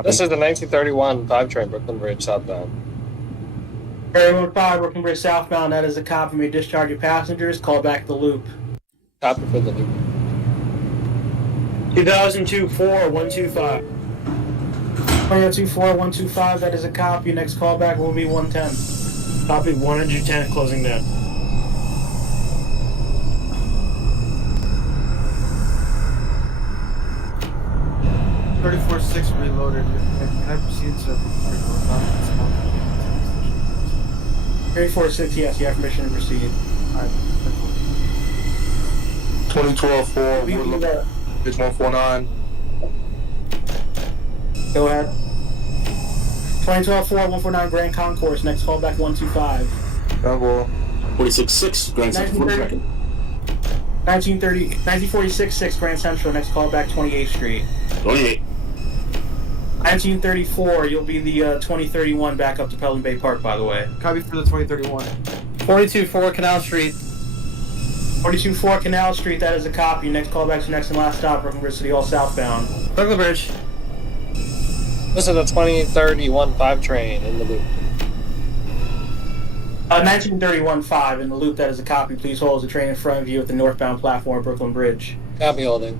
This is the 1931-5 train, Brooklyn Bridge southbound. Area 15, Brooklyn Bridge southbound, that is a copy. May discharge your passengers, call back the loop. Copy for the loop. 2002-4, 125. 2024 125, that is a copy. Next call back will be 110. Copy 110, closing down. $34-6 reloaded. Can I proceed to 346, yes, you have permission to proceed. Alright. 2012-4, Woodland, Bridge 149. Go ahead. 2012-4, 149 Grand Concourse, next call back 125. Double. 46-6, Grand Central 42nd. 1946-6 Grand Central, next call back 28th Street. 28. 1934, you'll be the 2031 back up to Pelham Bay Park, by the way. Copy for the 2031. 42-4 Canal Street. 42-4 Canal Street, that is a copy. Next call back to next and last stop, Brooklyn Bridge City Hall southbound. Brooklyn Bridge. This is the 2031-5 train in the loop. 1931-5 in the loop, that is a copy. Please hold as the train in front of you at the northbound platform of Brooklyn Bridge. Copy holding.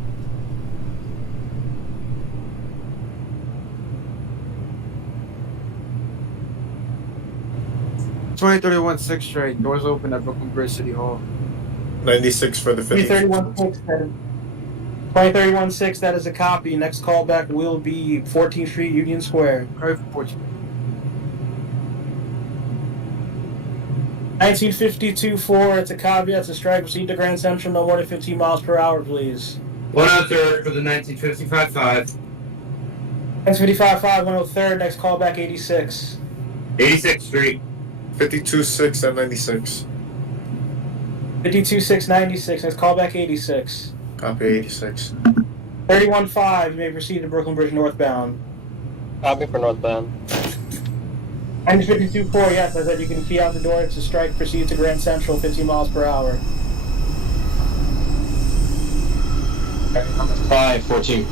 $2031-6 train, doors open at Brooklyn Bridge City Hall. 96 for the 50. 2031-6, that is a copy. Next call back will be 14th Street, Union Square. 1952-4, it's a copy. That's a strike. Proceed to Grand Central, no more than 15 miles per hour, please. 103rd for the 1955-5. 1955-5, 103rd. Next call back 86. 86th Street. 52-6 at 96. 52-6, 96. Next call back 86. Copy 86. 31-5, you may proceed to Brooklyn Bridge northbound. Copy for northbound. 1952-4, yes, I said you can fee out the door. It's a strike. Proceed to Grand Central, 15 miles per hour. 5-14.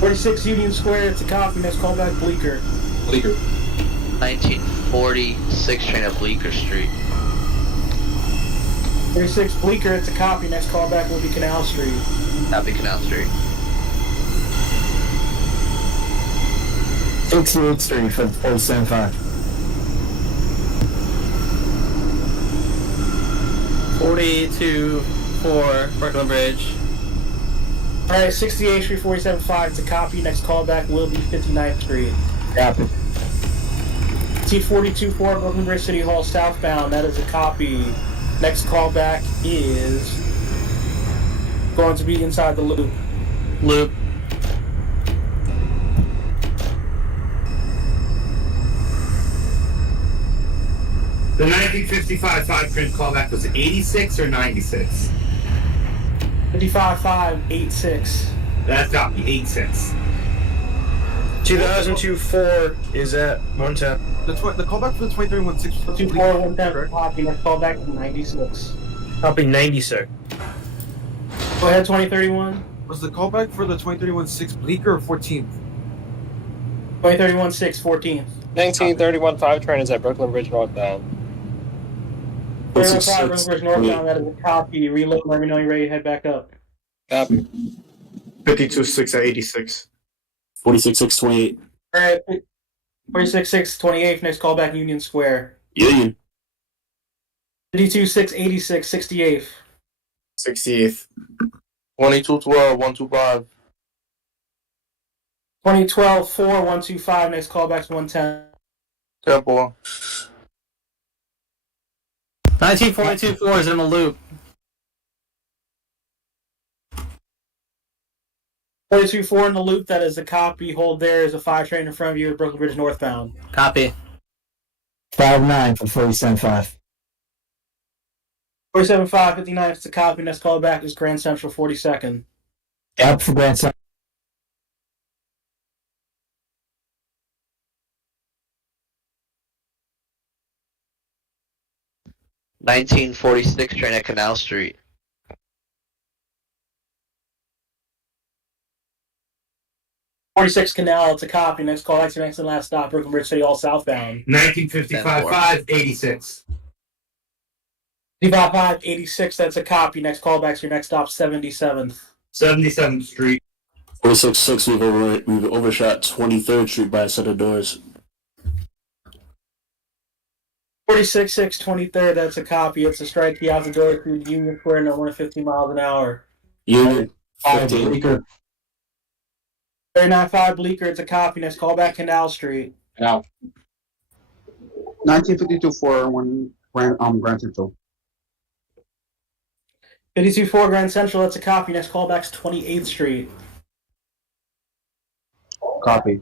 46 Union Square, it's a copy. Next call back Bleecker. Bleecker. 1946 train at Bleecker Street. 36 Bleecker, it's a copy. Next callback will be Canal Street. Copy Canal Street. 68th Street for 475. 42-4 Brooklyn Bridge. Alright, 68th Street, 47.5, it's a copy. Next callback will be 59th Street. Copy. T42-4 Brooklyn Bridge City Hall southbound, that is a copy. Next callback is going to be inside the loop. Loop. The 1955 5 train callback was 86 or 96? 55-5-86. That's got me 86. 2002-4 is at 110. The callback for the 2316. 24-110 copy. Next callback is 96. Copy 96. Go ahead, 2031. Was the callback for the 2316 Bleecker or 14th? 2031-6, 14th. 1931 5 train is at Brooklyn Bridge northbound. 305 Brooklyn Bridge northbound, that is a copy. Reload, let me know you're ready to head back up. Copy. 52-6 at 86. 46-628. Alright, 46-6-28th, next callback Union Square. Union. 52-6-86, 68th. 68th. 2212-125. 2012-4-125, next callback's 110. Temple. 1942-4 is in the loop. 42-4 in the loop, that is a copy. Hold there is a 5 train in front of you at Brooklyn Bridge northbound. Copy. 5-9 for 47.5. 47-5, 59, it's a copy. Next callback is Grand Central 42nd. Up for Grand Central. $19.46 train at Canal Street. 46 Canal, it's a copy. Next call, next and last stop, Brooklyn Bridge City Hall southbound. 1955-5-86. 55-5-86, that's a copy. Next callback's your next stop, 77th. 77th Street. 46-6, we've overshot 23rd Street by a set of doors. 46-6, 23rd, that's a copy. It's a strike key out the door through Union Square, no more than 50 miles an hour. Union. 5 Bleecker. 39-5 Bleecker, it's a copy. Next callback, Canal Street. Now. 1952-4 Grand Central. 52-4 Grand Central, that's a copy. Next callback's 28th Street. Copy.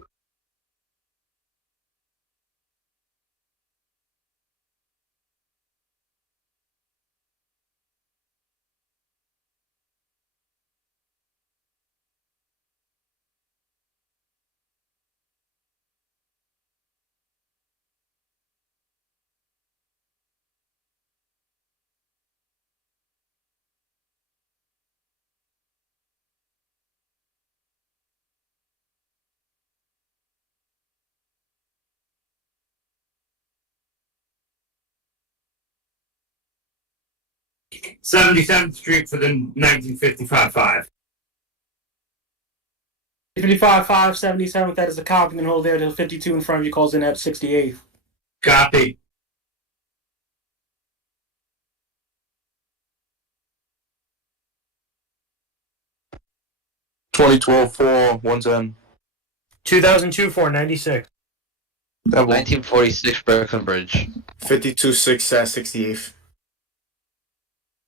'77th Street for the 1955-5. 55-5, 77th, that is a copy. Then hold there till 52 in front of you calls in at 68th. Copy. 2012-4-110. 2002-4 96. 1946 Brooklyn Bridge. 52-6 at 68th.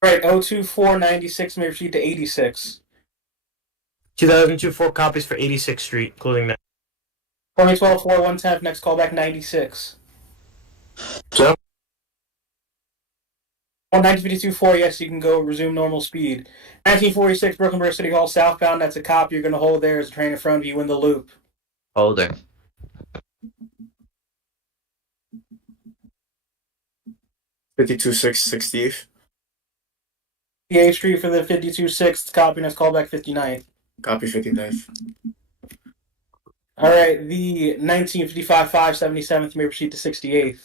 Right, 024-96 may proceed to 86. 2002-4 copies for 86th Street, including that. 2012-4-110, next callback 96. Yep. 1952-4, yes, you can go resume normal speed. 1946 Brooklyn Bridge City Hall southbound, that's a copy. You're going to hold there as a train in front of you in the loop. Holding. 52-6 68th. 58th Street for the 52-6 copy. Next callback 59th. Copy 59th. Alright, the 1955 577th may proceed to 68th.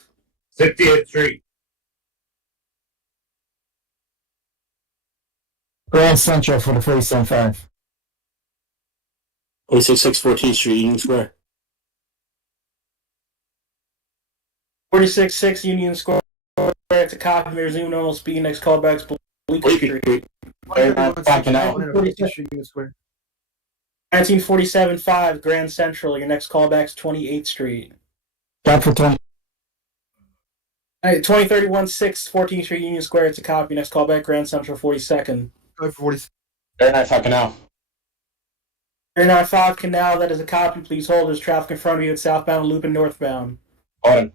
68th Street. Grand Central for the 47.5. 46 14th Street, Union Square. 46-6 Union Square. It's a copy. May resume normal speed. Next callback's Bleecker Street. 1947-5 Grand Central. Your next callback's 28th Street. Stop for 20. 2031-6 14th Street Union Square. It's a copy. Next callback Grand Central 42nd. 39.5 Canal. 39.5 Canal. That is a copy. Please hold. There's traffic in front of you at southbound loop and northbound. Hold on.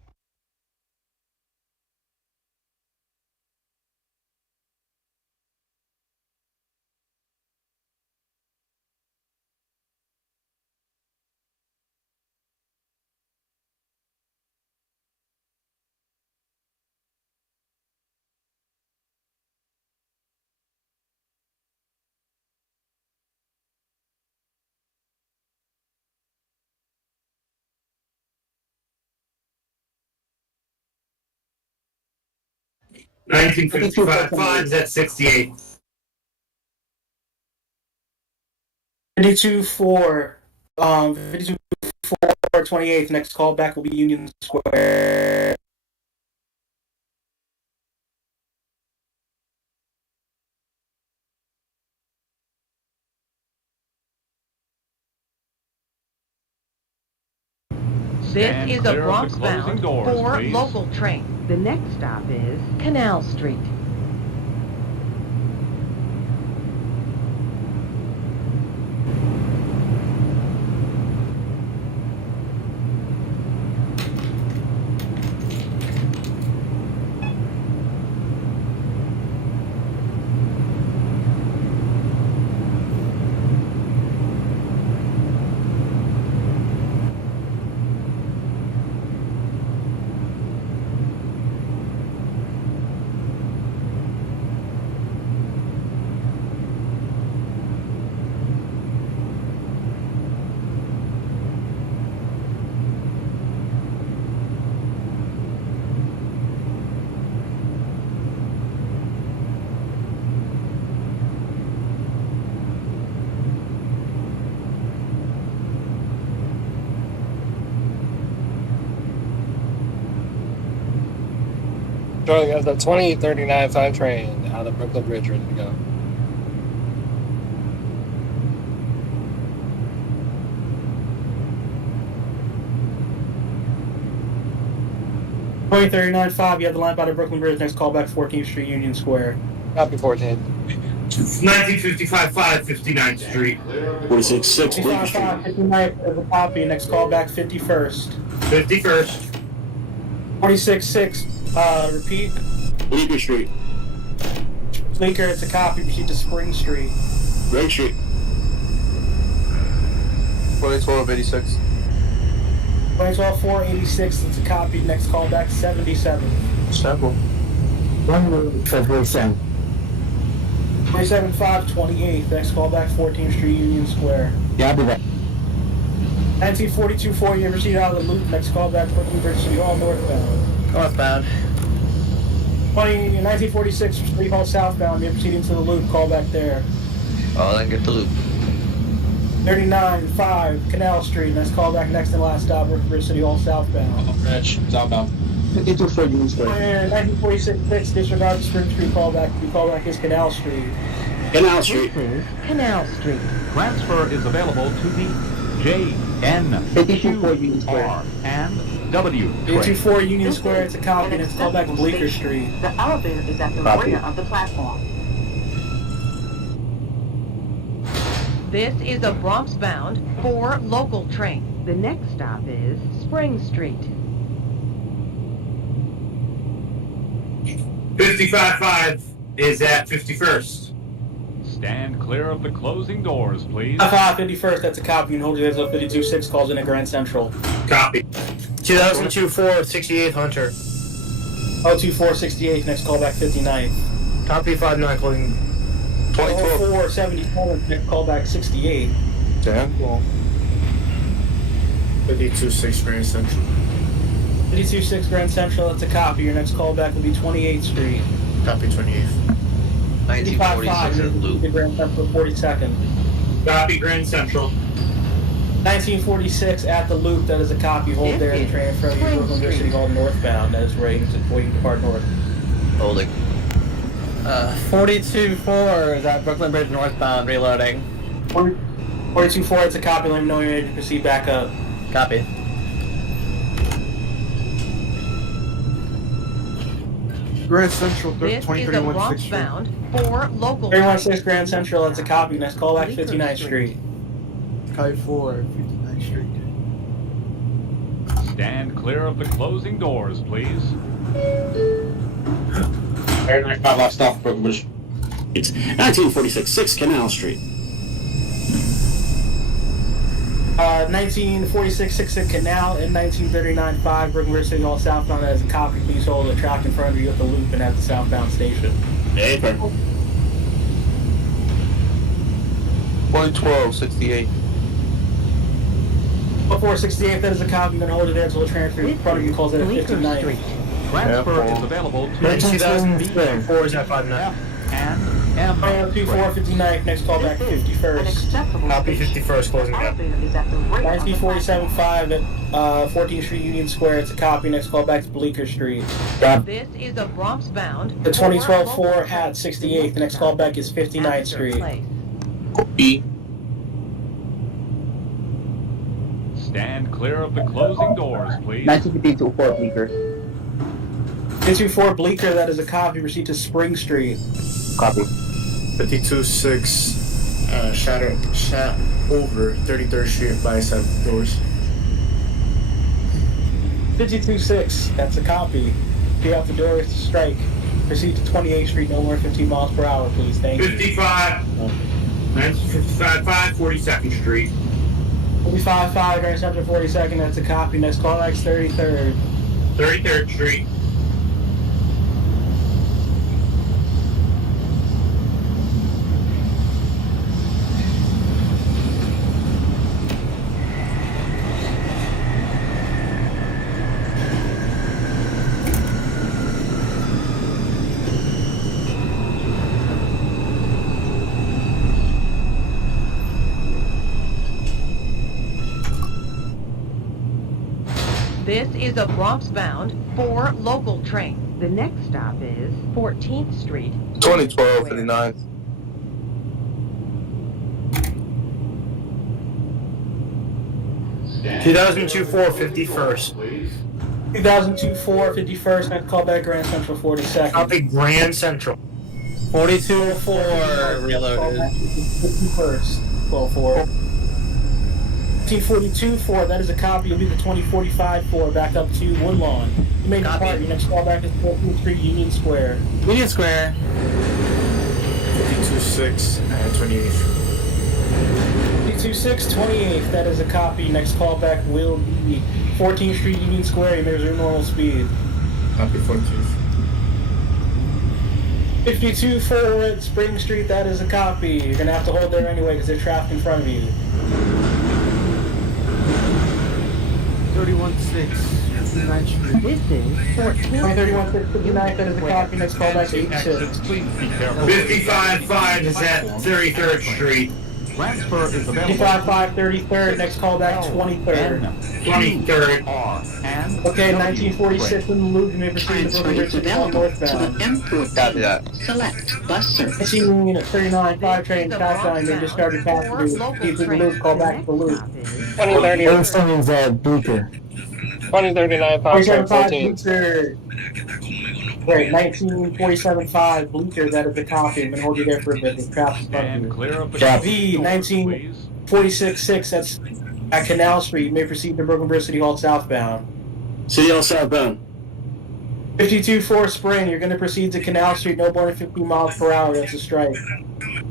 $19.55 is at 68. 52-4 28th. Next callback will be Union Square. This is a Bronx-bound 4 local train. The next stop is Canal Street. Charlie got the 2039-5 train out of Brooklyn Bridge ready to go. $20.39.5, you have the lamp out of Brooklyn Bridge. Next callback 14th Street Union Square. Copy 14. 1955 59th Street. 46-6 Bleecker Street. 59th as a copy. Next callback 51st. 51st. 46-6, repeat. Bleecker Street. Bleecker, it's a copy. Proceed to Spring Street. Ring Street. 2012-86. 2012-486, it's a copy. Next callback 77. Several. 147. 27-5 28th. Next callback 14th Street Union Square. Yeah, I'll be back. 1942-4, you proceed out of the loop. Next callback Brooklyn Bridge City Hall northbound. Northbound. 1946 City Hall southbound. You're proceeding to the loop. Callback there. Oh, then get the loop. 39-5 Canal Street. Next callback next and last stop Brooklyn Bridge City Hall southbound. Bridge, southbound. 52 Union Square. 1946-6 disregard Spring Street callback. The callback is Canal Street. Canal Street. This is Canal Street. Transfer is available to the J, N, Q, R, and W train. 54 Union Square, it's a copy, and it's callback Bleecker Street. The elevator is at the rear of the platform. This is a Bronx-bound 4 local train. The next stop is Spring Street. 55-5 is at 51st. Stand clear of the closing doors, please. 51st, that's a copy, and hold it as a 52-6 calls in at Grand Central. Copy. 2002-4 68th Hunter. 02468, next callback 59th. Copy 59 closing. 2012. 0477, next callback 68. Damn. Well. 52-6 Grand Central. 52-6 Grand Central, that's a copy. Your next callback will be 28th Street. Copy 28th. 1946 at Loop. Grand Central, 42nd. Copy Grand Central. 1946 at the Loop, that is a copy. Hold there in the train in front of you, Brooklyn Bridge City Hall northbound. That is waiting to depart north. Holding. 42-4 is at Brooklyn Bridge northbound, reloading. 42-4, it's a copy. Let me know when you're ready to proceed back up. Copy. Grand Central, This is a 2031 Bronx 6th Street. bound for local 316 Grand Central, that's a copy. Next callback, 59th Street. Sky 4, 59th Street. Stand clear of the closing doors, please. Very nice job, last stop, Brooklyn Bridge. It's 1946, 6 Canal Street. 1946 6 at Canal and 1939 5 Brooklyn Bridge City Hall southbound. That is a copy. Please hold the track in front of you at the Loop and at the southbound station. Hey, purple. 112, 68. 468, that is a copy. You're going to hold it there until the transfer in front of you calls it at 59th. Transfer is available to 2004 is at 59. and M. 459th, next call back 51st. Copy 51st, closing gap. 1947-5 at 14th Street Union Square. It's a copy. Next call back to Bleecker Street. This is a Bronx bound. The 2012-4 at 68th. The next call back is 59th Street. Copy. Stand clear of the closing doors, please. 1952-4 Bleecker. 224 Bleecker, that is a copy. Proceed to Spring Street. Copy. 52-6, shot over 33rd Street by side doors. 52-6, that's a copy. Be out the door, strike. Proceed to 28th Street, no more 15 miles per hour, please. Thank you. 55. 1955-5, 42nd Street. 55-5, Grand Central 42nd, that's a copy. Next call back is 33rd. 33rd Street. This is a Bronx bound for local train. The next stop is 14th Street. 2012, 59th. Stand 2002-4, 51st. 2002-4, 51st, next call back Grand Central 42nd. Copy Grand Central. 42-4 reloaded. 51st, 12-4. 1942-4, that is a copy. You'll be the 2045-4 back up to Woodlawn. You may depart. Your next call back is 14th Street, Union Square. Union Square. 52-6 and 28th. 52-6, 28th, that is a copy. Next call back will be 14th Street, Union Square. You may resume normal speed. Copy 14th. 52-4 at Spring Street, that is a copy. You're going to have to hold there anyway because they're trapped in front of you. 31-6, 59th Street. This is 14th. 31-6-59th, that is a copy. Next call back 86. Please be careful. 55-5 is at 33rd Street. Transfer is available. 55-5, 33rd, next call back 23rd. 23rd. R and Okay, 1946 in the Loop, you may proceed to Brooklyn Bridge City Hall northbound. Copy that. Select bus service. 39-5 train southbound, you may discard your passengers. Keep the Loop, call back to the Loop. 2030, First one is Bleecker. 2039, 5 train 47-5 14. Bleecker. Wait, 1947-5 Bleecker, that is a copy. I'm going to hold you there for a bit. The trap's in front stand of clear of the you. closing V, doors, please. 1946-6, that's at Canal Street. You may proceed to Brooklyn Bridge City Hall southbound. City Hall southbound. 52-4 Spring, you're going to proceed to Canal Street, no more than 15 miles per hour. That's a strike.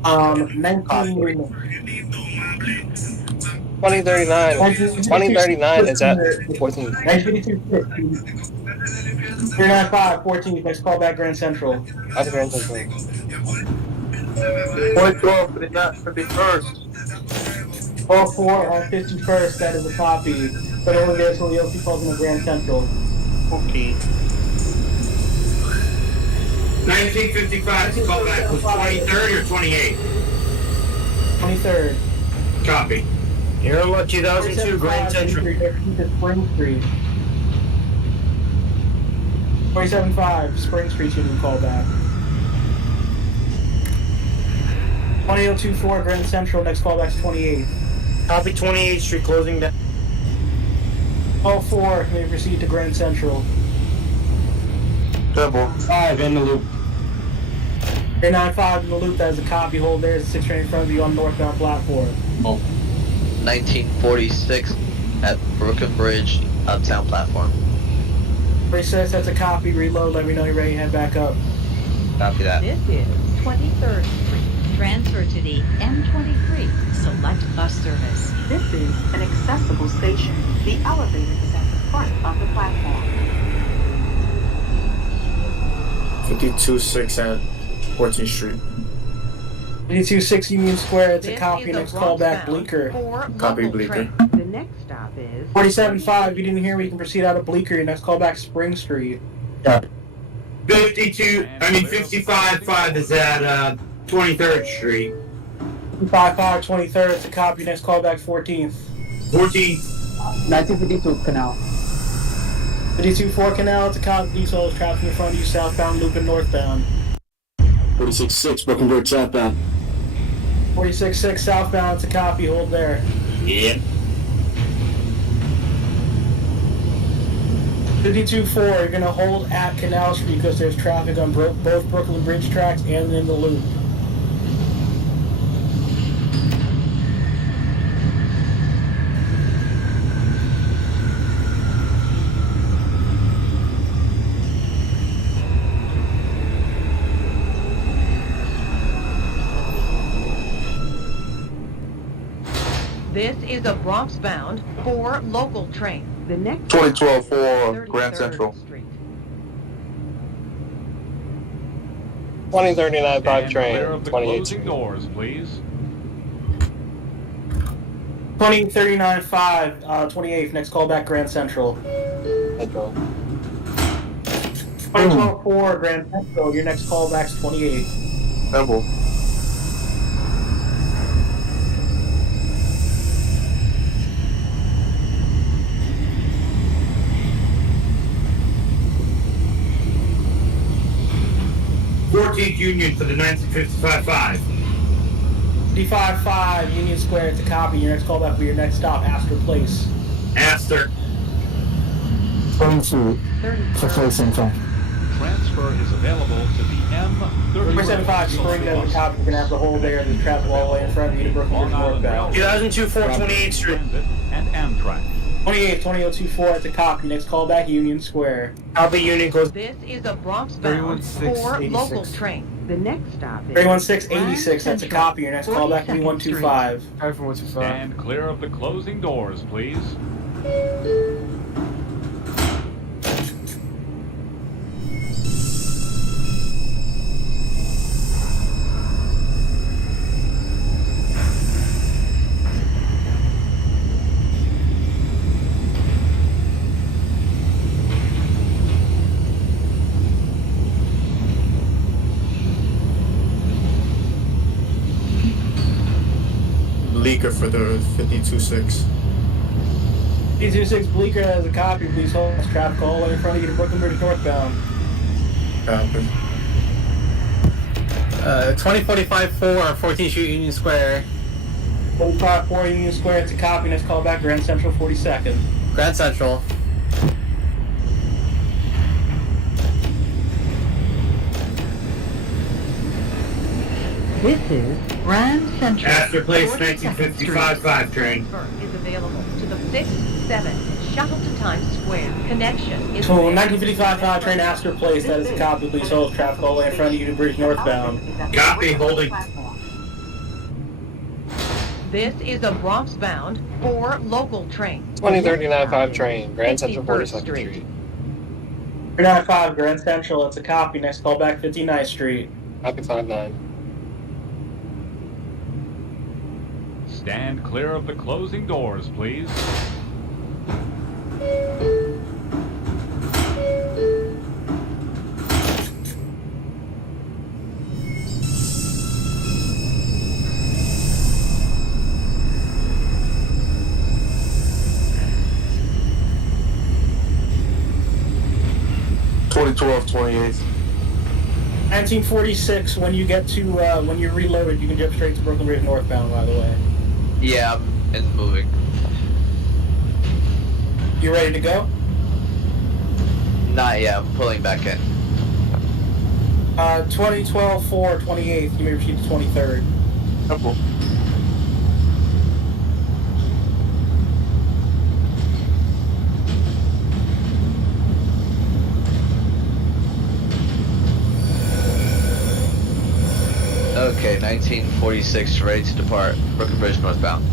2039 is at 14. 1952-6. 395, 14th, next call back Grand Central. Other Grand Central. 112, 51st. 12-4 on 51st, that is a copy. But only there till the OT calls in the Grand Central. Okay. 1955 callback was 23rd or 28th? 23rd. Copy. You're on 2002 Grand Central. Spring Street. 47.5 Spring Street, you can call back. 20024 Grand Central, next callback's 28th. Copy 28th Street, closing down. 04, may proceed to Grand Central. Double. 5 in the loop. 395 in the loop, that is a copy. Hold there, 6 train in front of you on northbound platform. 1946 at Brooklyn Bridge, uptown platform. 46, that's a copy. Reload, let me know you're ready to head back up. Copy that. This is 23rd Street. Transfer to the M23 Select Bus Service. This is an accessible station. The elevator is at the front of the platform. 52-6 at 14th Street. 52-6 Union Square, it's a This copy. is Next the callback, Bronx Bleecker. Copy Bleecker. The next stop is 47.5, you didn't hear me, you can proceed out of Bleecker. Your next callback, Spring Street. 55.5 is at 23rd Street. 55 23rd, it's a copy. Next callback, 14th. 14th. 1952 Canal. 52-4 Canal, it's a copy. Diesel is traffic in front of you, southbound, loop and northbound. 46-6 Brooklyn Bridge southbound. 46-6 southbound, it's a copy. Hold there. Yeah. 52-4, you're going to hold at Canal Street because there's traffic on both Brooklyn Bridge tracks and in the loop. This is a Bronx-bound 4 local train. The next 2012 for 33rd Grand Central. Street. 2039 5 Stand clear train, of the 28th closing Street. doors, please. 2039-5, 28th, next callback, Grand Central. Central. 2012-4, Grand Central, your next callback's 28th. Double. Union for the 1955.5. 55-5, Union Square, it's a copy. Your next callback for your next stop, Astor Place. Astor. 22 for Central. Transfer is available to the M30. 475 Spring, that's a copy. You're going to have to hold there. There's traffic all the way in front of you to Brooklyn Bridge Long Island northbound. 2002 428th Street. Transit and Amtrak. 28th, 20024, it's a copy. Next callback, Union Square. Copy Union close. This is a Bronx-bound 4 local train. The next stop is 31686, that's a copy. Your next callback will be 125. Stand clear of the closing doors, please. Bleecker for the 52-6. 326 Bleecker has a copy. Please hold this traffic all the way in front of you to Brooklyn Bridge northbound. Copy. 2045 4, 14th Street, Union Square. 45-4 Union Square, it's a copy. Next callback, Grand Central 42nd. Grand Central. This is Grand Central. Astor Place 42nd Street. 1955.5 train. Transfer is available to the 6-7 shuttle to Times Square. Connection is So available. 1955 train Astor Place, that is a copy. Please hold traffic all the way in front of you to Bridge northbound. Copy, holding. This is a Bronx-bound 4 local train. 2039 5 train, Grand Central 51st 42nd Street. 395 Grand Central, it's a copy. Next callback, 59th Street. Copy 59. Stand clear of the closing doors, please. 2012, 28th. 1946. When you get to when you're reloaded, you can jump straight to Brooklyn Bridge northbound. By the way. Yeah, I'm moving. You ready to go? Not yet. I'm pulling back in. 2012 4 28th. You may proceed to 23rd. Simple. Okay, 1946, ready to depart. Brooklyn Bridge northbound.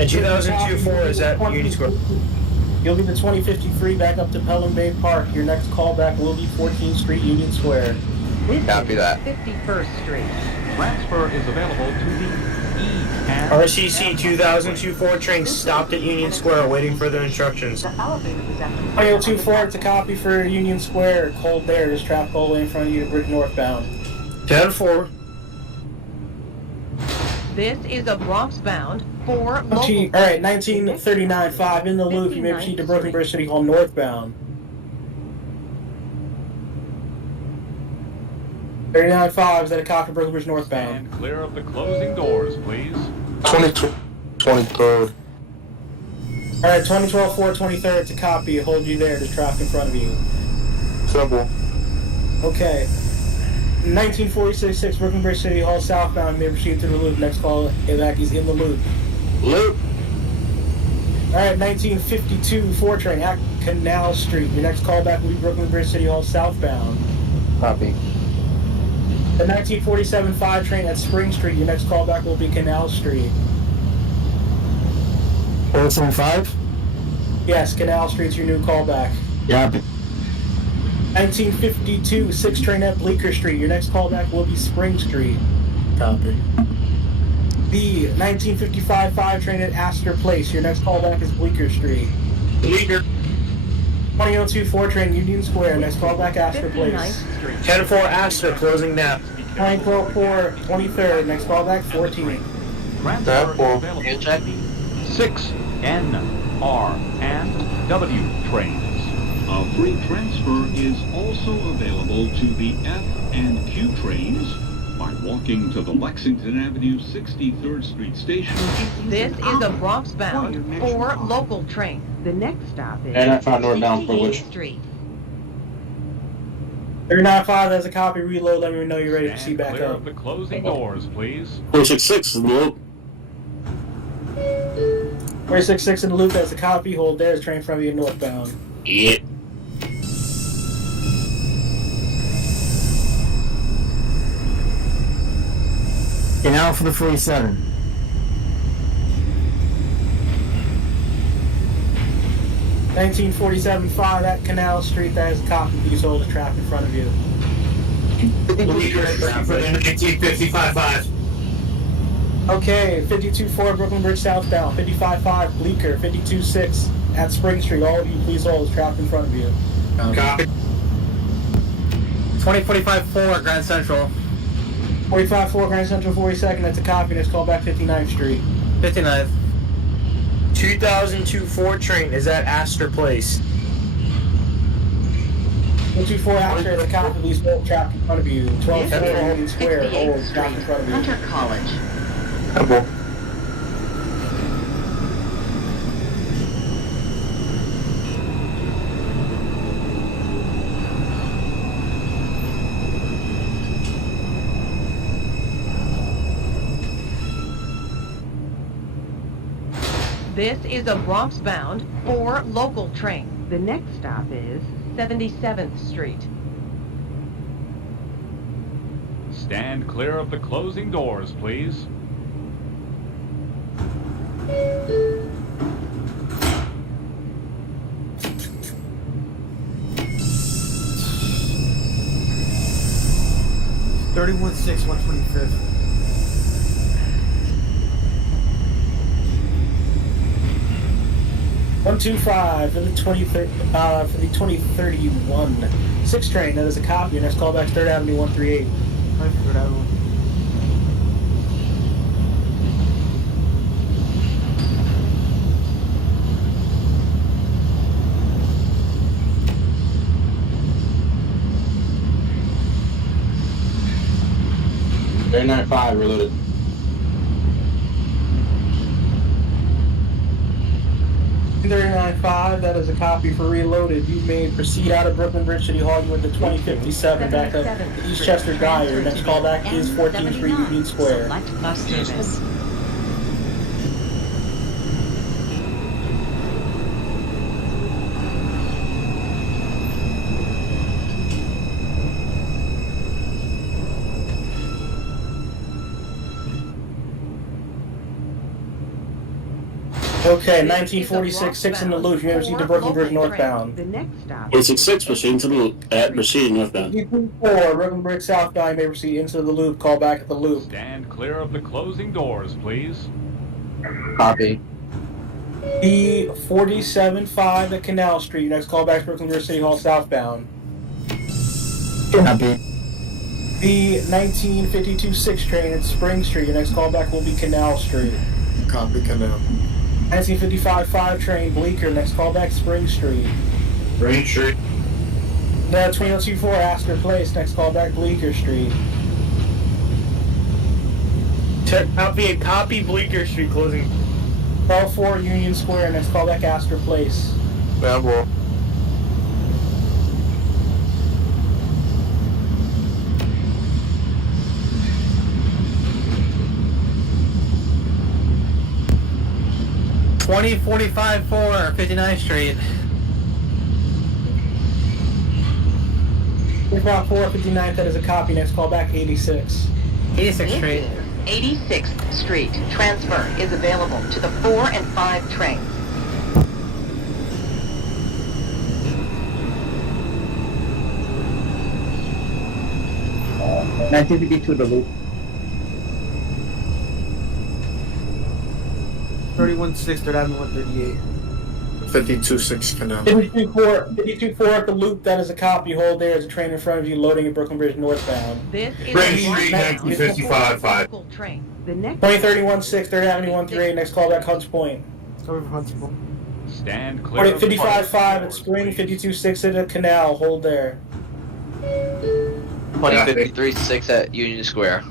And 2002-4 is at Union Square. You'll be the 2053 back up to Pelham Bay Park. Your next callback will be 14th Street, Union Square. Copy that. 51st Street. Transfer is available to the E and RCC 2002-4 train stopped at Union Square waiting further instructions. 2024, it's a copy for Union Square. Cold there is trapped all the way in front of you to Bridge northbound. 10-4. This is a Bronx bound for All local. right, 1939 5 in the loop. You may proceed to Brooklyn Bridge City Hall northbound. 39 5 is at a copy Brooklyn Bridge northbound. and clear of the closing doors, please. 23rd. All right, 2012 4 23rd, it's a copy. Hold you there. There's traffic in front of you. Simple. Okay. 1946 6 Brooklyn Bridge City Hall southbound. You may proceed to the loop. Next call, Ivaki's in the loop. Loop. All right, 1952 4 train at Canal Street. Your next callback will be Brooklyn Bridge City Hall southbound. Copy. The 1947 5 train at Spring Street. Your next callback will be Canal Street. 475? Yes, Canal Street's your new callback. Yeah. 1952 6 train at Bleecker Street. Your next callback will be Spring Street. Copy. The 1955 5 train at Astor Place. Your next callback is Bleecker Street. Bleecker. 2002 4 train Union Square. Next callback Astor Place. 10-4 Astor closing now. 912 4 23rd. Next callback 14. Transfer is available to the 6, N, R, and W trains. A free transfer is also available to the F and Q trains by walking to the Lexington Avenue 63rd Street station. This is a Bronx bound for local train. The next stop is And I found northbound for 68th which? Street. 395 has a copy. Reload. Let me know you're ready to proceed Stand back clear up. of the closing doors, please. 466 in the loop. 466 in the loop has a copy. Hold there. Train in front of you northbound. Yeah. And now for the 47. 1947 5 at Canal Street. That has a copy. Please hold the trap in front of you. Bleecker for the 1955-5. Okay, 52-4 Brooklyn Bridge southbound, 55-5 Bleecker, 52-6 at Spring Street. All of you, please hold the trap in front of you. Copy. 2045-4 Grand Central. 45-4 Grand Central 42nd. That's a copy. Let's call back 59th Street. 59th. 2002-4 train is at Astor Place. 124 after the copy. Please hold the trap in front of you. 12 Central Union Square. Hold the trap in front of you. Hunter College. Simple. This is a Bronx bound for local train. The next stop is 77th Street. Stand clear of the closing doors, please. Thirty-one 6 125th. One 125 for the 2031 6 train. That is a copy. Your next callback 3rd Avenue 138. Third Avenue. 5, reloaded. $39.5, that is a copy for Reloaded. You may proceed out of Brooklyn Bridge City Hall with the 2057 back up to Eastchester Dyre. Next callback is 14th Street Union Square. Select bus service. Okay, 1946, 6 in the loop. You ever see the Brooklyn Bridge northbound? The next stop 46 proceeding to the proceeding northbound. 4, Brooklyn Bridge southbound. You may proceed into the loop. Call back at the loop. Stand clear of the closing doors, please. Copy. The 47.5 at Canal Street. Next callback Brooklyn Bridge City Hall southbound. Copy. The 1952 6 train at Spring Street. Your next callback will be Canal Street. Copy, Canal. 1955 5 train Bleecker. Next callback Spring Street. Spring Street. The 2024 Astor Place. Next callback Bleecker Street. Copy Bleecker Street closing. 12-4 Union Square. Next callback Astor Place. Bad wall. $20.45 for 59th Street. 459th, that is a copy. Next callback 86. 86th Street. 86th Street. Transfer is available to the 4 and 5 trains. Uh, 1952 the loop. 31-6, 3rd Avenue 138. 52-6 Canal. 52-4 at the loop, that is a copy. Hold there as a train in front of you loading at Brooklyn Bridge northbound. This is Spring Street, 1955 5. local train. The next 2031-6, 3rd Avenue 138. Next callback Hunts Point. Cover for Huntsville. Stand clear of 55-5 at Spring, 52-6 at the Canal. Hold there. 2053-6 at Union Square.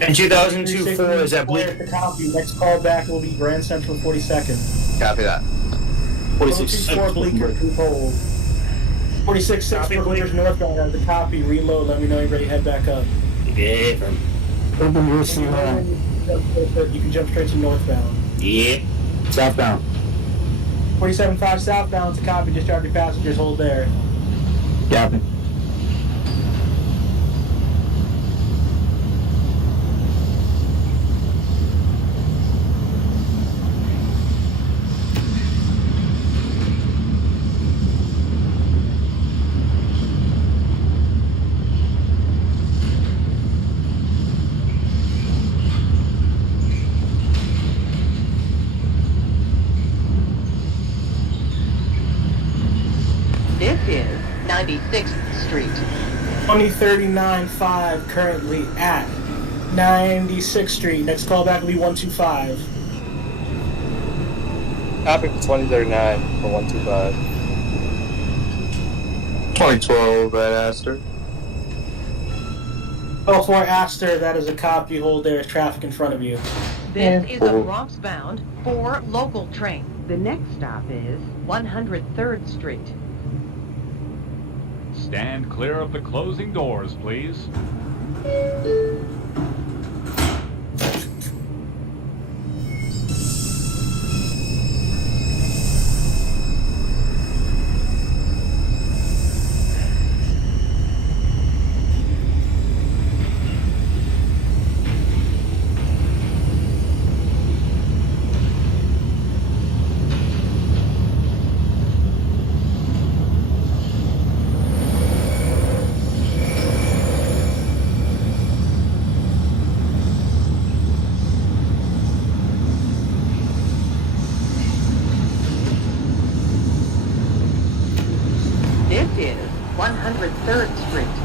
And 2002 4 is at Bleecker. The copy. Next callback will be Grand Central 42nd. Copy that. 46-4 Bleecker, group hold. 46-6 Brooklyn Bridge northbound at the copy. Reload. Let me know you're ready to head back up. Yeah. Open Bridge City Hall. You can jump straight to northbound. Yeah. Southbound. 47-5 southbound to copy. Discharge your passengers. Hold there. Copy. This is 96th Street. 2039-5 currently at 96th Street. Next callback will be 125. Copy for 2039 for 125. 2012 at Astor. 4 Astor, that is a copy. Hold there is traffic in front of you. This is a Bronx-bound 4 local train. The next stop is 103rd Street. Stand clear of the closing doors, please. This is 103rd Street.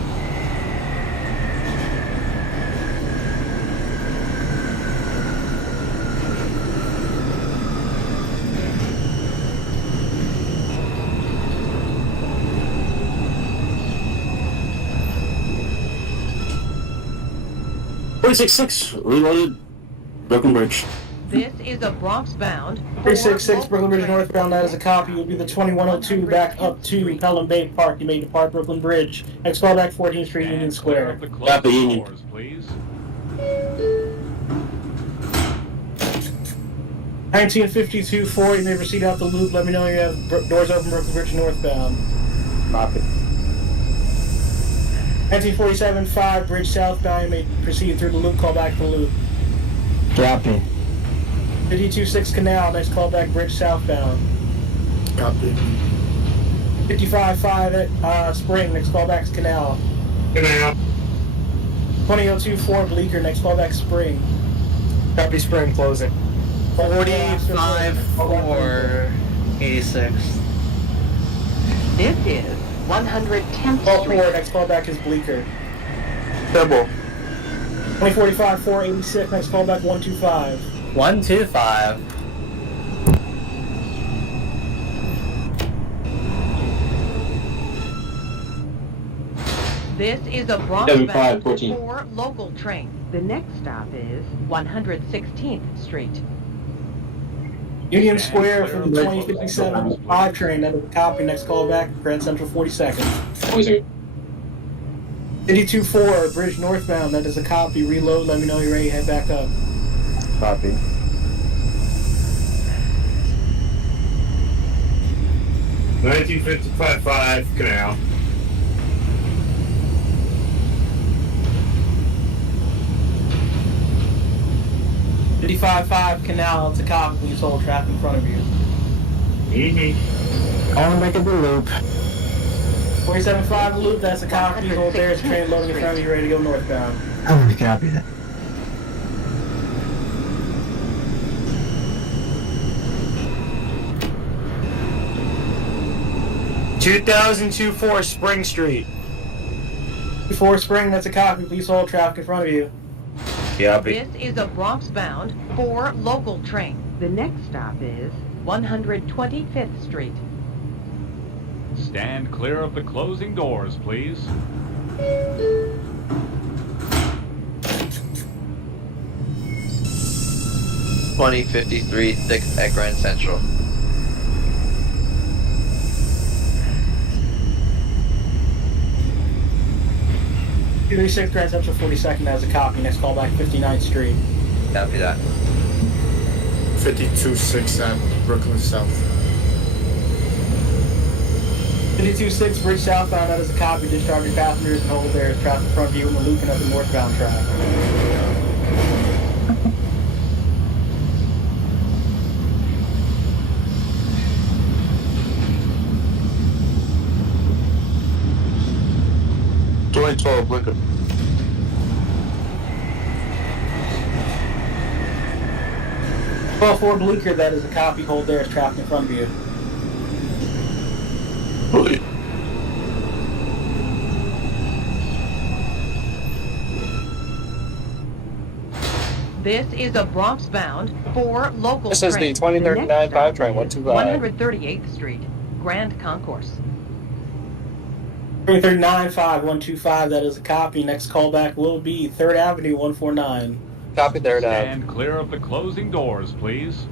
366 reloaded. Brooklyn Bridge. This is a Bronx-bound. 366 Brooklyn Bridge northbound. That is a copy. Will be the 2102 back up to Pelham Bay Park. You may depart Brooklyn Bridge. Next call back 14th Street, Union Square. Copy, Union. Doors, please. 1952-4, you may proceed out the loop. Let me know you have doors open Brooklyn Bridge northbound. Copy. 1947-5, bridge southbound. You may proceed through the loop. Call back the loop. Copy. 52-6 Canal. Next call back bridge southbound. Copy. 55-5 at Spring. Next call back Canal. Canal. 2002-4 Bleecker. Next call back Spring. Copy Spring closing. 45-4-86. This is 110th Call Street. 4. Next call back is Bleecker. Double. 2045-486. Next call back 125. 125. This is a 75, Bronx-bound 14. 4 local train. The next stop is 116th Street. Union Square for the 2057 5 train. That is a copy. Next call back Grand Central 42nd. 52-4 Bridge northbound. That is a copy. Reload. Let me know you're ready. Head back up. Copy. 1955-5 Canal. $55.5 Canal. It's a copy. Please hold traffic in front of you. On back at the loop. 47.5 loop. That's a copy. Please hold there. It's a train loading in front of you. Ready to go northbound. I'm gonna copy that. $2,024 Spring Street. Before Spring. That's a copy. Please hold traffic in front of you. Copy. This is a Bronx-bound 4 local train. The next stop is 125th Street. Stand clear of the closing doors, please. $20.53 6 at Grand Central. $236 Grand Central 42nd. That is a copy. Next call back 59th Street. Copy that. 52-6 at Brooklyn South. 52-6 Bridge southbound. That is a copy. Discharge your passengers and hold there. Traffic in front of you in the looping of the northbound track. Blinker. Well, for Bleecker, that is a copy. Hold there. It's traffic in front of you. Bully. This is a Bronx-bound 4 local This is train. the 2039 5 train, 125. 138th Street, Grand Concourse. 339 5125. That is a copy. Next callback will be 3rd Avenue 149. Copy there, Dad. Stand clear of the closing doors, please.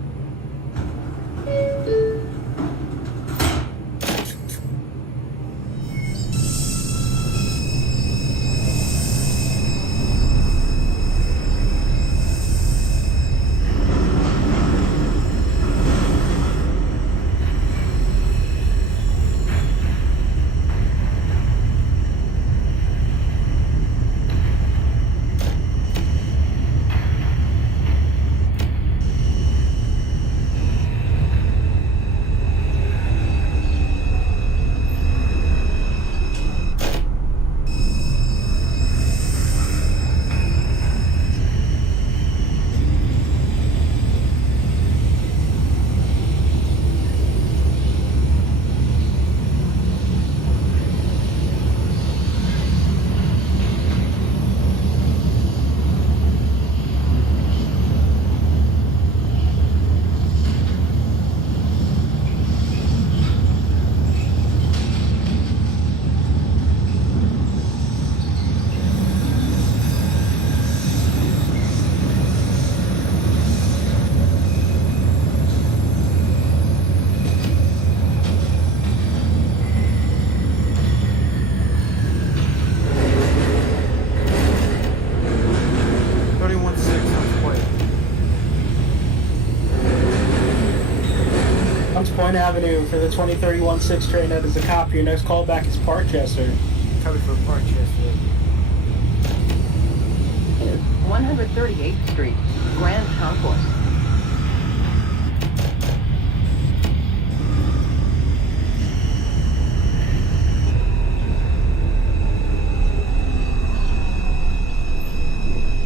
Hunts Point Avenue for the 2031-6 train. That is a copy. Your next callback is Parkchester. Copy for Parkchester. 138th Street, Grand Concourse.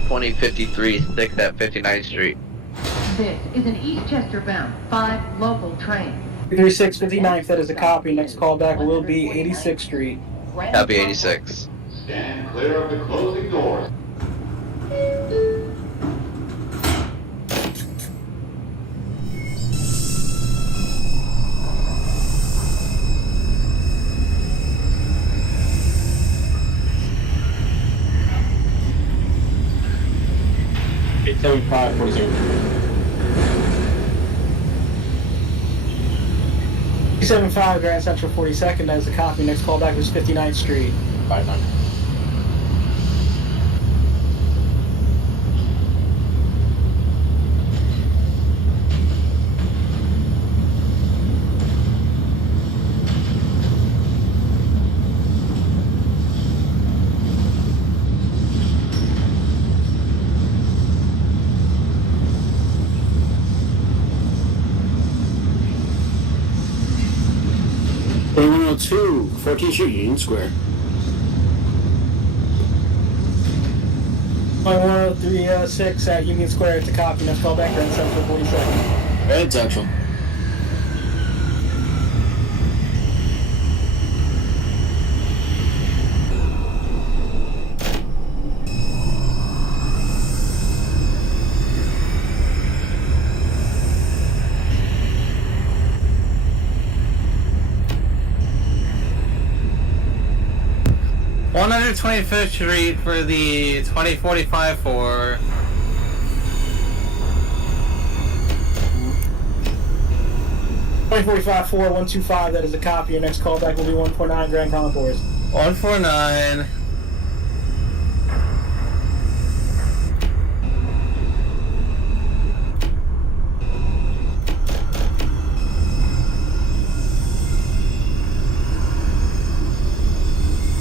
$20.53 6 at 59th Street. This is an Eastchester bound 5 local train. 36 59th, that is a copy. Next callback will be 86th Street. Copy 86. Stand clear of the closing doors. $75 Grand Central 42nd, that is a copy. Next callback was 59th Street. 59. Two, 14th Street, Union Square. 103-6 at Union Square. It's a copy. Next callback, Grand Central 42nd. Grand Central. Hundred 25th Street for the 2045 for 2045-4125, that is a copy. Your next callback will be 149 Grand Concourse. 149.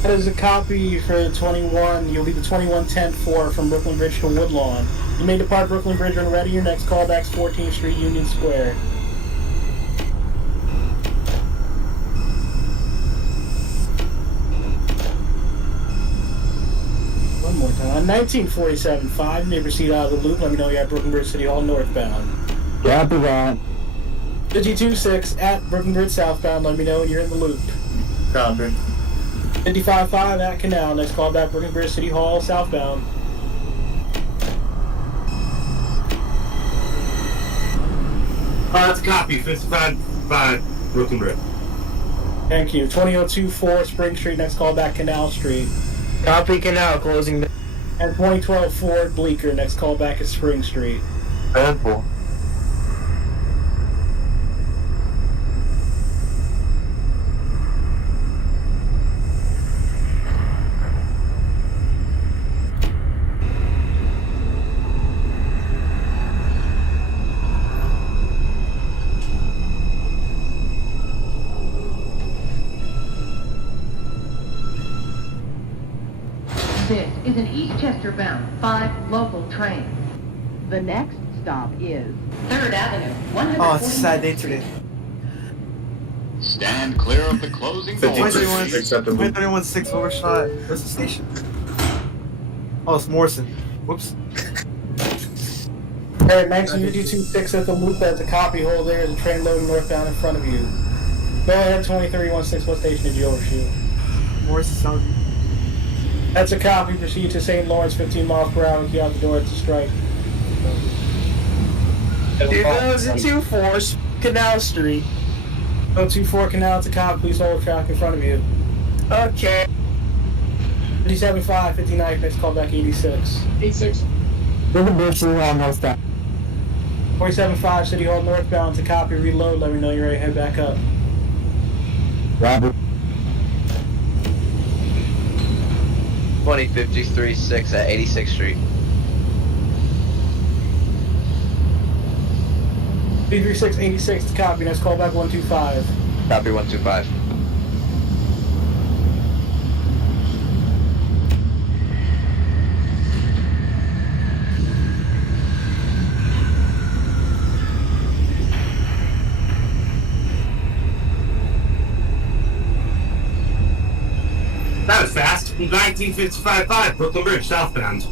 That is a copy for the 21. You'll be the 2110-4 from Brooklyn Bridge to Woodlawn. You may depart Brooklyn Bridge when ready. Your next callback's 14th Street, Union Square. One more time. 1947-5. You may proceed out of the loop. Let me know you're at Brooklyn Bridge City Hall northbound. Copy that. 52-6 at Brooklyn Bridge southbound. Let me know when you're in the loop. Copy. 55-5 at Canal. Next callback, Brooklyn Bridge City Hall southbound. That's a copy. 55-5 Brooklyn Bridge. Thank you. 2002-4 Spring Street. Next callback, Canal Street. Copy Canal closing. And 2012 Ford Bleecker. Next callback is Spring Street. Handful. This is an Eastchester bound 5 local train. The next stop is 3rd Avenue, 140. Oh, it's a sad day today. Stand clear of the closing doors. 2031-6 overshot. Where's the station? Oh, it's Morrison. Whoops. Alright, 1952-6 at the loop. That's a copy hole there. The train loading northbound in front of you. Go ahead, 2031-6. What station did you overshoot? Morrison Sound. That's a copy. Proceed to St. Lawrence, 15 miles per hour. Key out the door at the strike. 2024 Canal Street. 024 Canal. It's a copy. Please hold track in front of you. Okay. 57-5, 59th. Next call back 86. 86. Brooklyn Bridge City Hall northbound. 47-5 City Hall northbound. It's a copy. Reload. Let me know you're ready to head back up. Robert. 2053-6 at 86th Street. 33686 to copy. Next call back 125. Copy 125. That was fast. 1955-5, Brooklyn Bridge, southbound.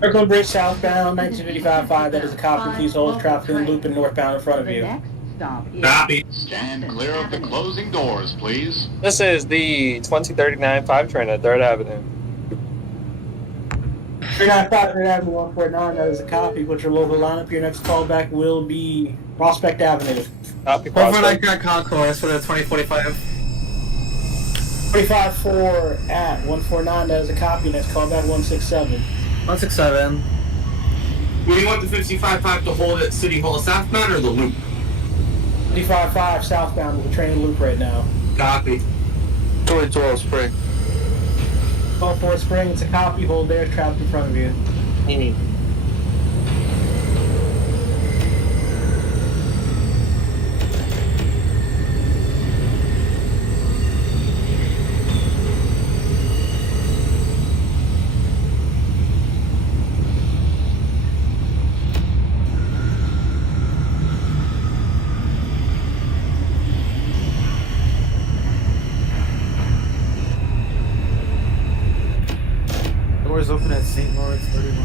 Brooklyn Bridge southbound, 1955-5. That is a copy. Please hold traffic in the loop and northbound in front of The you. next stop is Copy. Stand clear of the closing doors, please. This is the 2039 5 train at 3rd Avenue. 395 3rd Avenue 149. That is a copy. Put your local lineup. Your next callback will be Prospect Avenue. Copy, Overnight Prospect. Grand Concourse for the 2045. 25-4 at 149. That is a copy. Next callback 167. 167. Do you want the 55-5 to hold at City Hall southbound or the loop? 55-5 southbound with the train loop right now. Copy. 2012 Spring. 12-4 Spring. It's a copy. Hold there. Traffic in front of you. Doors open at St. Lawrence 31.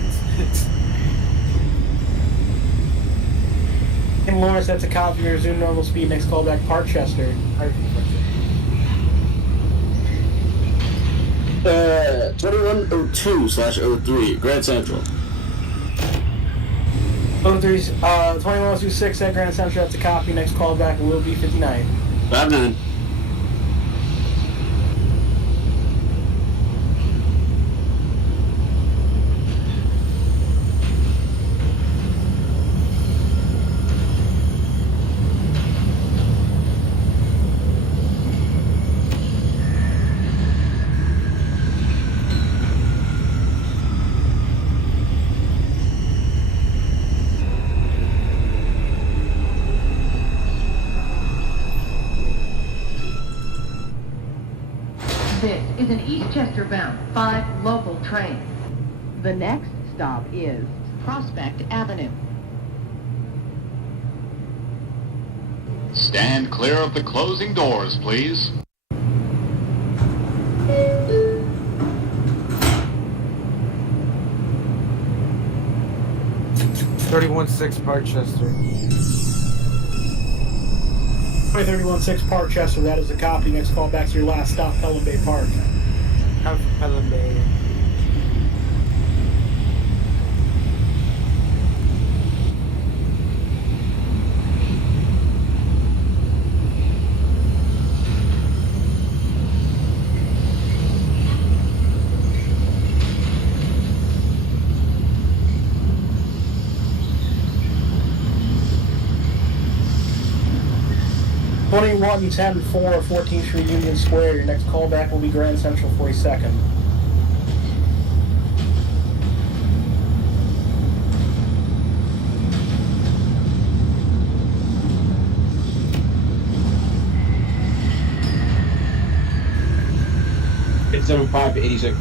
In Lawrence, that's a copy. Resume normal speed. Next callback Parkchester. 2102/03, Grand Central. 2126 at Grand Central. That's a copy. Next callback will be 59. 59. This is an Eastchester bound 5 local train. The next stop is Prospect Avenue. Stand clear of the closing doors, please. $31.6 Parkchester. 2316 Parkchester. That is a copy. Next callback's your last stop, Pelham Bay Park. I'm from Pelham Bay. Twenty-one 10-4, 14th Street Union Square. Your next callback will be Grand Central 42nd. It's 7586.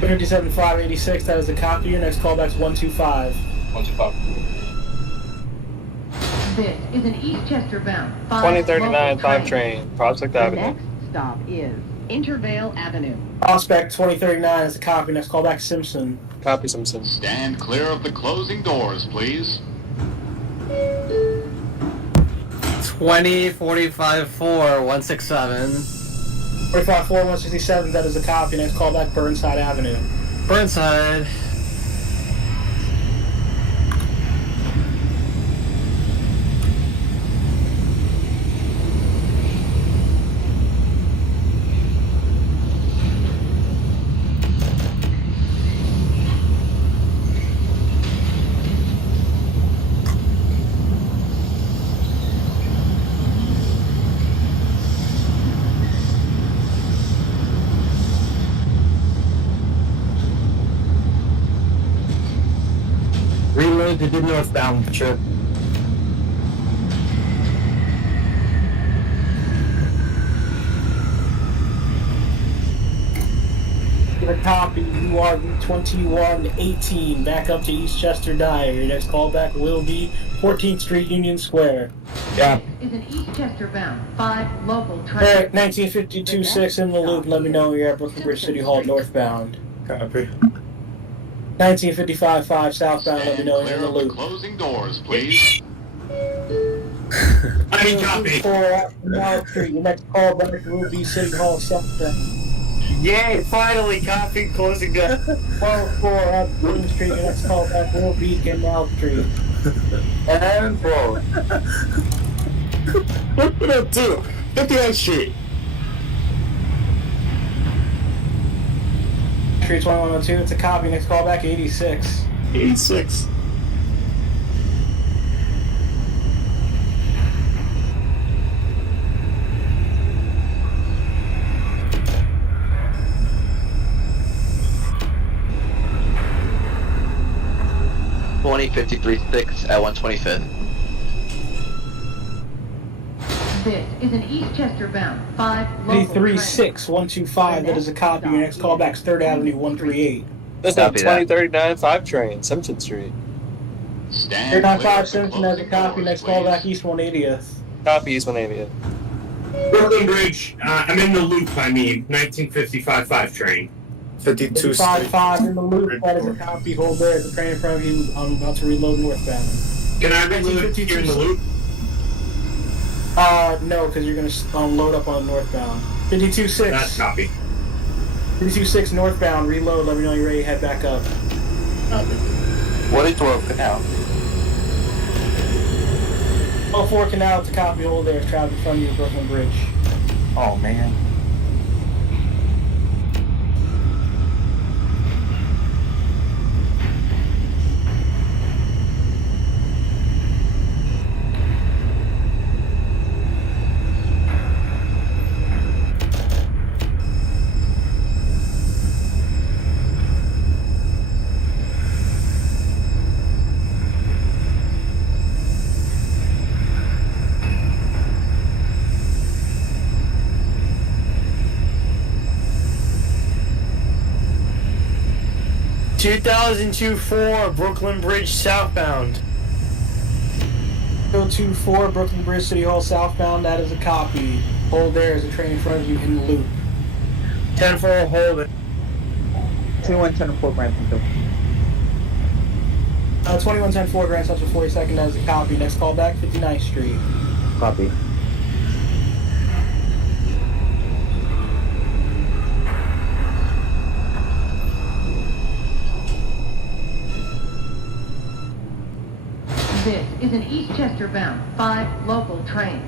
57-586. That is a copy. Your next callback's 125. 125. This is an Eastchester bound 5 2039 local 5 train, Prospect The Avenue. next stop is Intervale Avenue. Prospect 2039 is a copy. Next callback Simpson. Copy, Simpson. Stand clear of the closing doors, please. 2045-4, 167. 45-4 167. That is a copy. Next callback Burnside Avenue. Burnside. Road to the northbound trip. The copy, URV 2118, back up to Eastchester Dyre. Your next callback will be 14th Street, Union Square. Yeah. Is an Eastchester bound 5 local train. Eric, 1952-6 in the loop. Let me know when you're at Brooklyn Bridge City Hall northbound. Copy. 1955-5 southbound. Let me know when you're in the Clear of the loop. closing doors, please. I mean, copy. 4 Mile Street. Your next callback will be City Hall southbound. Yay, finally, copy, closing down. 12-4 at Green Street. Your next callback will be Canal Street. And 4. What up, too? 59th Street. Street 2102. It's a copy. Next callback 86. 86. $20.53.6 at 125th. This is an Eastchester bound 5 local train. 336-125. That is a copy. Your next callback's 3rd Avenue 138. This is Copy that. 2039 5 train, Simpson Street. Stand 395 clear of the Simpson as a closing copy. doors, Next please. callback East 180th. Copy East 180. Brooklyn Bridge, I'm in the loop, 1955-5 train. 52 Street. 5-5 in the loop. That is a copy. Hold there. The train in front of you. I'm about to reload northbound. Can I reload here in the loop? No, because you're going to load up on northbound. 52-6. That's copy. 52-6 northbound. Reload. Let me know you're ready to head back up. What is 12 Canal? 4 Canal to copy. Hold there. Traffic in front of you. Brooklyn Bridge. Oh, man. $2,024 Brooklyn Bridge southbound. 024 Brooklyn Bridge City Hall southbound. That is a copy. Hold there as a train in front of you in the loop. 10-4, hold it. 2110-4 Brampton. 2110-4 Grand Central 42nd. That is a copy. Next callback 59th Street. Copy. This is an Eastchester bound 5 local train.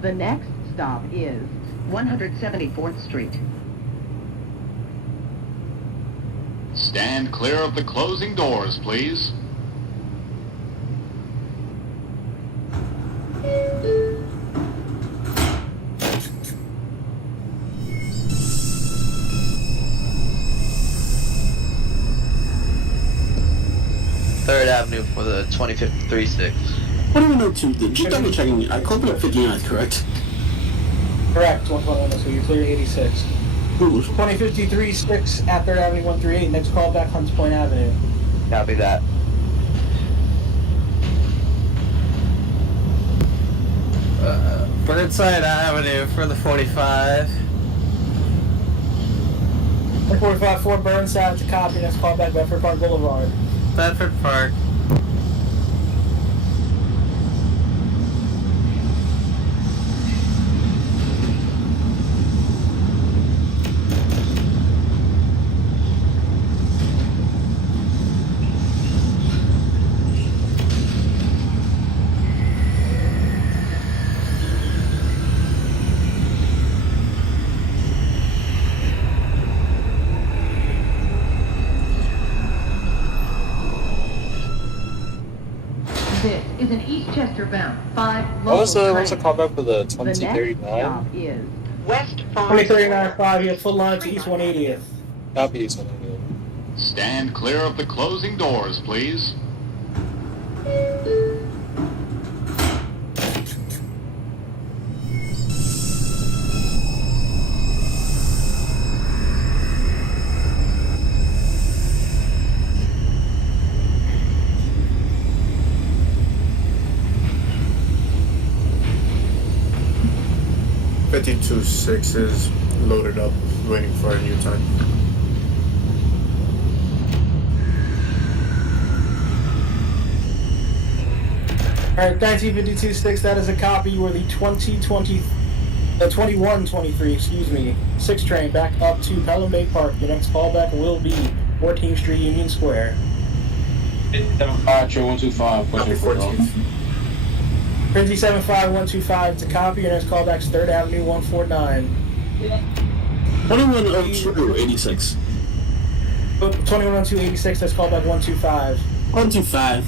The next stop is 174th Street. Stand clear of the closing doors, please. Third Avenue for the 2053-6. What do we know too? Just double checking. I called it at 59th, correct? Correct. 121. So you're clear to 86. Ooh. 2053-6 at 3rd Avenue 138. Next callback Hunts Point Avenue. Copy that. Burnside Avenue for the 45. 145-4 Burnside to copy. Next callback Bedford Park Boulevard. Bedford Park. This is an Eastchester bound 5 What was local the train. callback for the The next 2039? stop is West 2039-5. You have full line to East 180th. Copy East 180. Stand clear of the closing doors, please. 52-6 is loaded up, waiting for a new time. Alright, 1952-6, that is a copy. You are the 2123, excuse me, 6 train back up to Pelham Bay Park. Your next callback will be 14th Street, Union Square. 125, Copy 14th. 57125, it's a copy. Your next callback is 3rd Avenue, 149. 2102-86. 2102-86, that's callback 125. 125.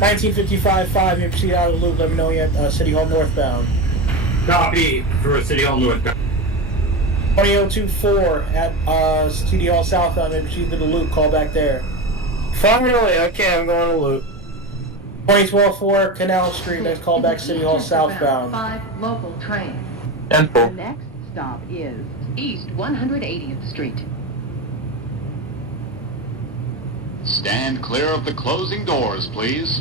1955-5, you proceed out of the loop. Let me know you at City Hall northbound. Copy for City Hall northbound. 20024 at City Hall southbound, you proceed to the loop. Call back there. Finally, okay, I'm going to loop. 2012-4 Canal Street, next call back City Hall southbound. 5 local train. And The next stop is East 180th Street. Stand clear of the closing doors, please.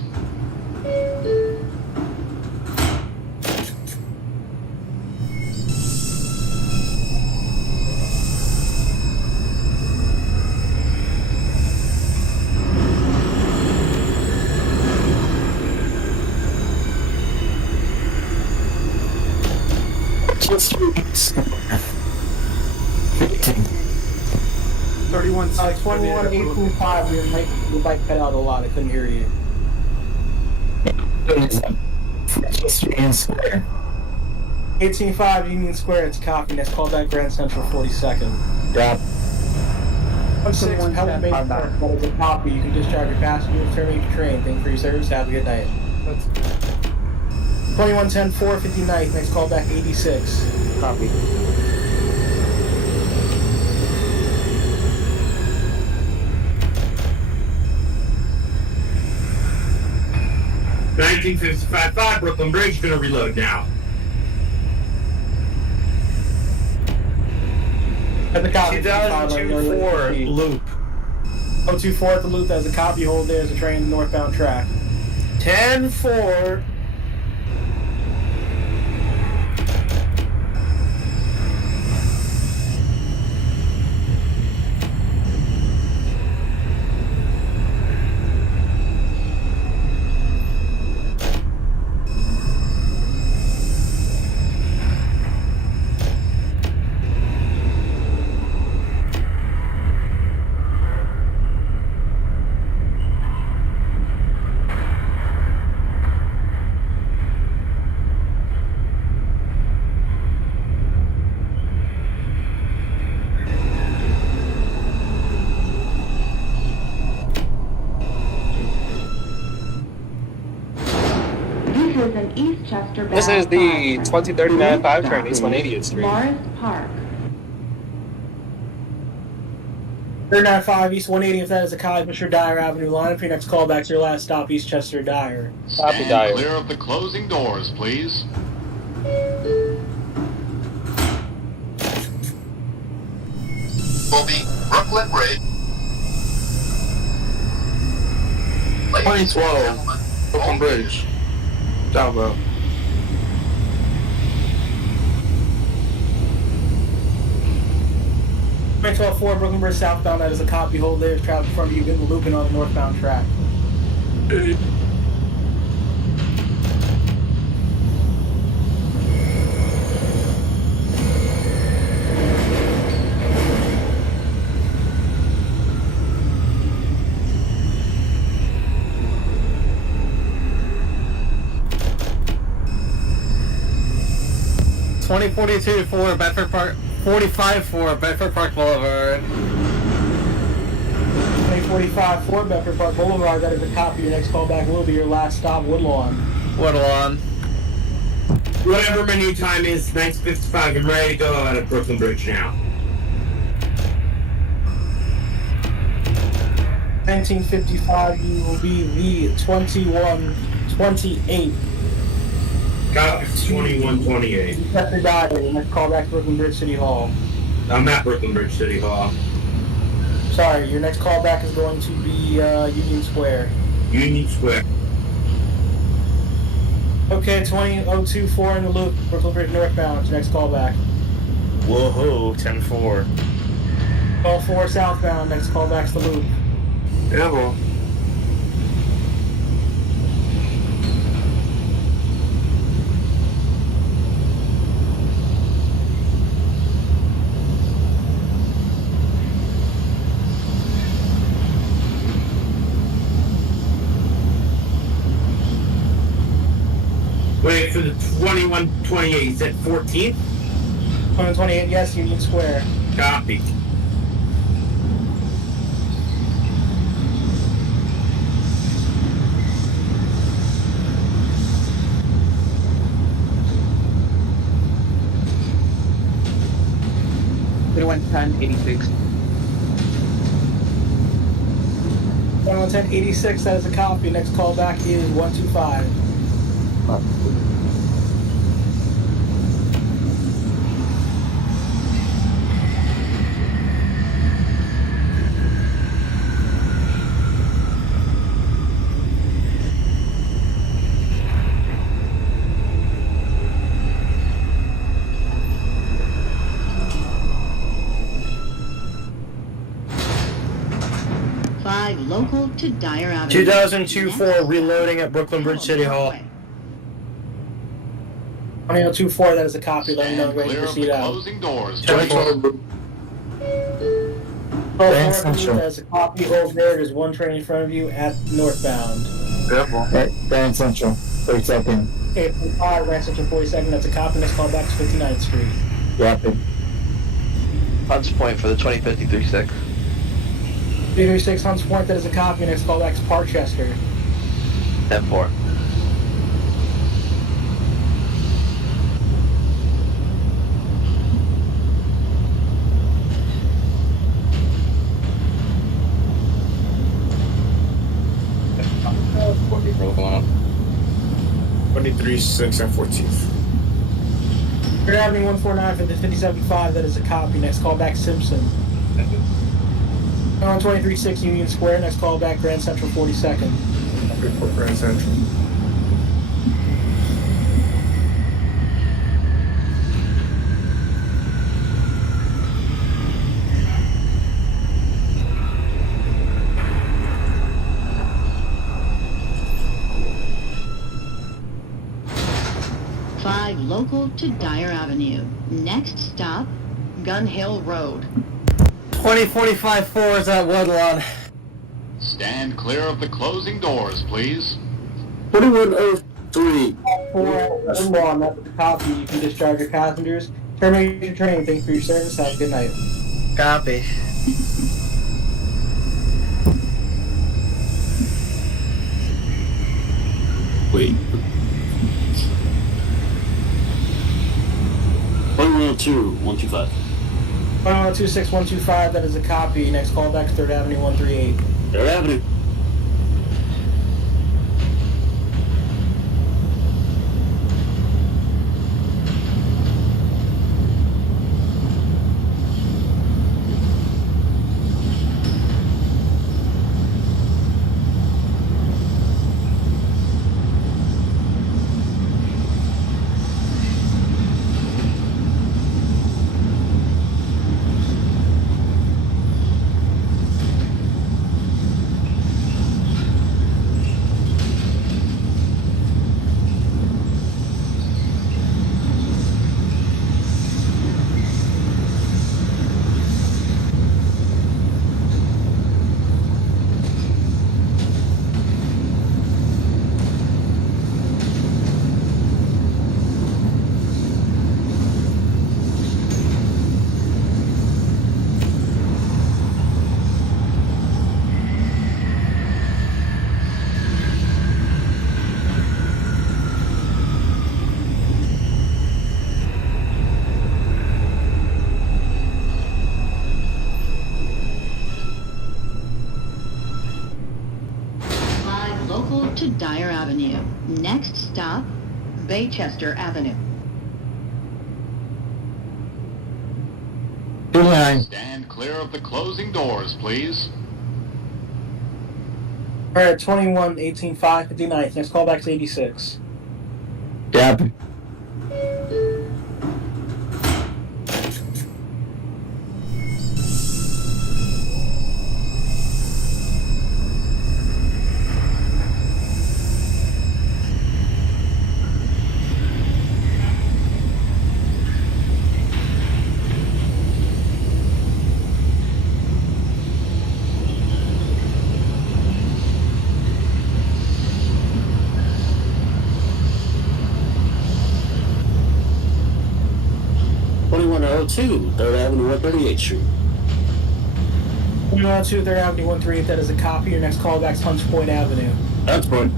Just 21 825, your mic cut out a lot. I couldn't hear you. Just Union Square. 185 Union Square, it's a copy. Next call back Grand Central 42nd. Yeah. 16 Pelham Bay Park, that is a copy. You can discharge your passengers, terminate your train. Thank you for your service. Have a good night. 2110 459th, next call back 86. Copy. $1955-5 Brooklyn Bridge, gonna reload now. At the copy. 2024 loop. 024 at the loop, that's a copy. Hold there as a train northbound track. 10-4. This is the 2039 5 train, East 180th Street. Morris Park. 395 East 180th, that is a copy. Mr. Dyre Avenue line. For your next call back to your last stop, Eastchester Dyre. Stand Dyre. clear of the closing doors, please. Will be Brooklyn Bridge. 2012 Brooklyn Bridge. Down low. Train 12-4 Brooklyn Bridge southbound, that is a copy. Hold there, traffic from you, getting looping on the northbound track. $20.42 Bedford Park, 45 Bedford Park Boulevard. 2045 Bedford Park Boulevard, that is a copy. Your next call back will be your last stop, Woodlawn. Woodlawn. Whatever my new time is, 1955, I'm ready to go out of Brooklyn Bridge now. 1955, you will be the 2128. Copy 2128. Inspector Dyre, next call back to Brooklyn Bridge City Hall. I'm at Brooklyn Bridge City Hall. Sorry, your next call back is going to be Union Square. Union Square. Okay, 20024 in the loop, Brooklyn Bridge northbound, next call back. Whoa, 10-4. 12-4 southbound, next call back's the loop. Yeah, well. Wait, for the 2128, is that 14th? 2128, yes, Union Square. Copy. $110.86. 111086, that is a copy. Next call back is 125. Local to Dyre Avenue. 2002-4 reloading at Brooklyn Bridge City Hall. 20024, that is a copy. Let me know when you're ready to proceed out. Closing doors. 24. Grand Central. That is a copy. Hold there. There's one train in front of you at northbound. Careful. Right, Grand Central, 42nd. Okay, 5, Grand Central 42nd. That's a copy. Next call back to 59th Street. Rapid. Hunts Point for the 2053-6. 336 Hunts Point, that is a copy. Next call back to Parkchester. 10-4. What people are going on? 23-6 and 14th. Third Avenue 149 for the 5075, that is a copy. Next call back Simpson. On 23-6 Union Square, next call back Grand Central 42nd. Report Grand Central. Local to Dyre Avenue. Next stop, Gun Hill Road. 2045-4 is at Woodlawn. Stand clear of the closing doors, please. 4103. Woodlawn, that's the copy. You can discharge your passengers. Terminate your train. Thanks for your service. Have a good night. Copy. Wait. 112-125. 126-125, that is a copy. Next call back to 3rd Avenue 138. 3rd Avenue. local to Dyre Avenue. Next stop, Baychester Avenue. Stand clear of the closing doors, please. Alright, 21, 18, 5, 59th. Next callback's 86. Yeah. 2102, 3rd Avenue, 138th Street. 2102, 3rd Avenue, 138th. That is a copy. Your next callback's Hunts Point Avenue. Hunts Point.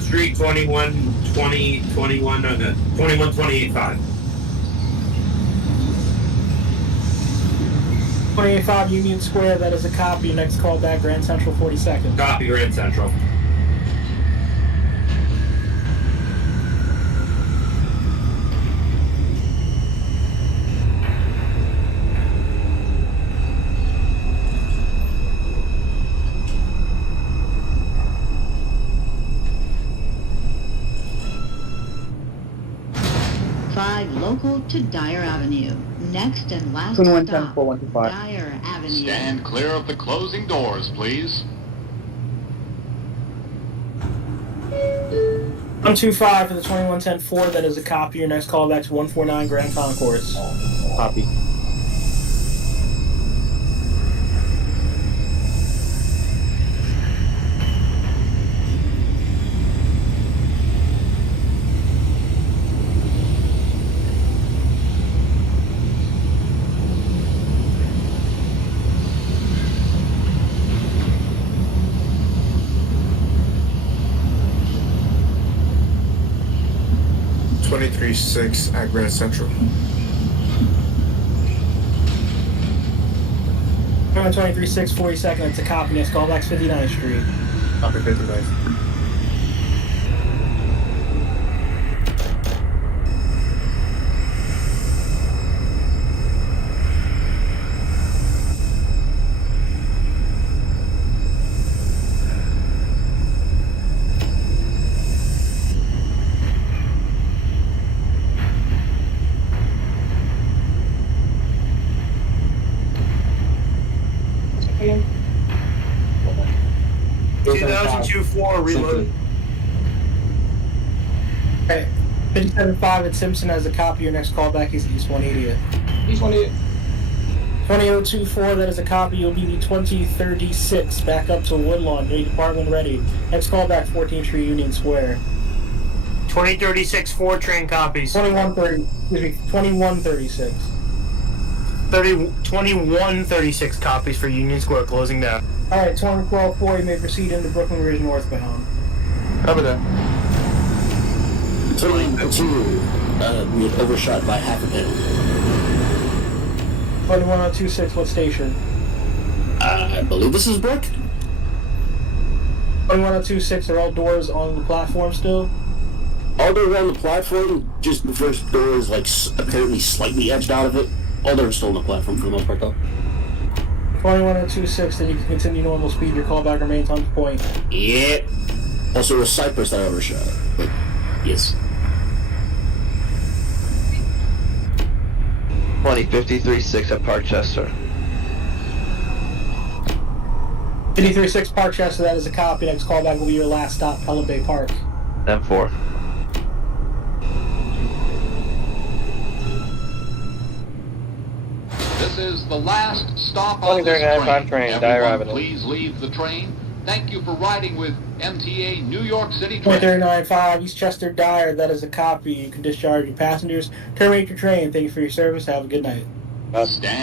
Street, 2128.5. 28.5 Union Square, that is a copy. Next callback, Grand Central 42nd. Copy, Grand Central. Local to Dyre Avenue. Next and last 2110, stop, 4125. Dyre Avenue. Stand clear of the closing doors, please. 125 for the 2110 4, that is a copy. Your next callback's 149 Grand Concourse. Copy. .23.6 at Grand Central. 23.6, 42nd. It's a copy. Next callback's 59th Street. Copy 59th. Okay. 2002-4 reload. Okay. 57.5 at Simpson as a copy. Your next callback is East 180th. East 180th. 20.02.4, that is a copy. You'll be the 2036. Back up to Woodlawn. New department ready. Next callback, 14th Street, Union Square. 2036 4 train copies. 2136. 2136 copies for Union Square closing down. Alright, 2012-4, you may proceed into Brooklyn Ridge northbound. Cover that. 2102, we had overshot by half a minute. 21026, what station? I believe this is Brook. 21026, are all doors on the platform still? All doors on the platform, just the first door is like apparently slightly edged out of it. All doors still on the platform for the most part though. 21026, then you can continue normal speed. Your callback remains on point. Yep. Also, it was Cypress that I overshot. But, yes. 2053-6 at Parkchester. 53.6 Parkchester, that is a copy. Next callback will be your last stop, Pelham Bay Park. M4. This is the last stop on this 2395 train. train, Dyre Everyone, Avenue. please leave the train. Thank you for riding with MTA New York City Train. 2395 Eastchester Dyre, that is a copy. You can discharge your passengers. Terminate your train. Thank you for your service. Have a good night. Stand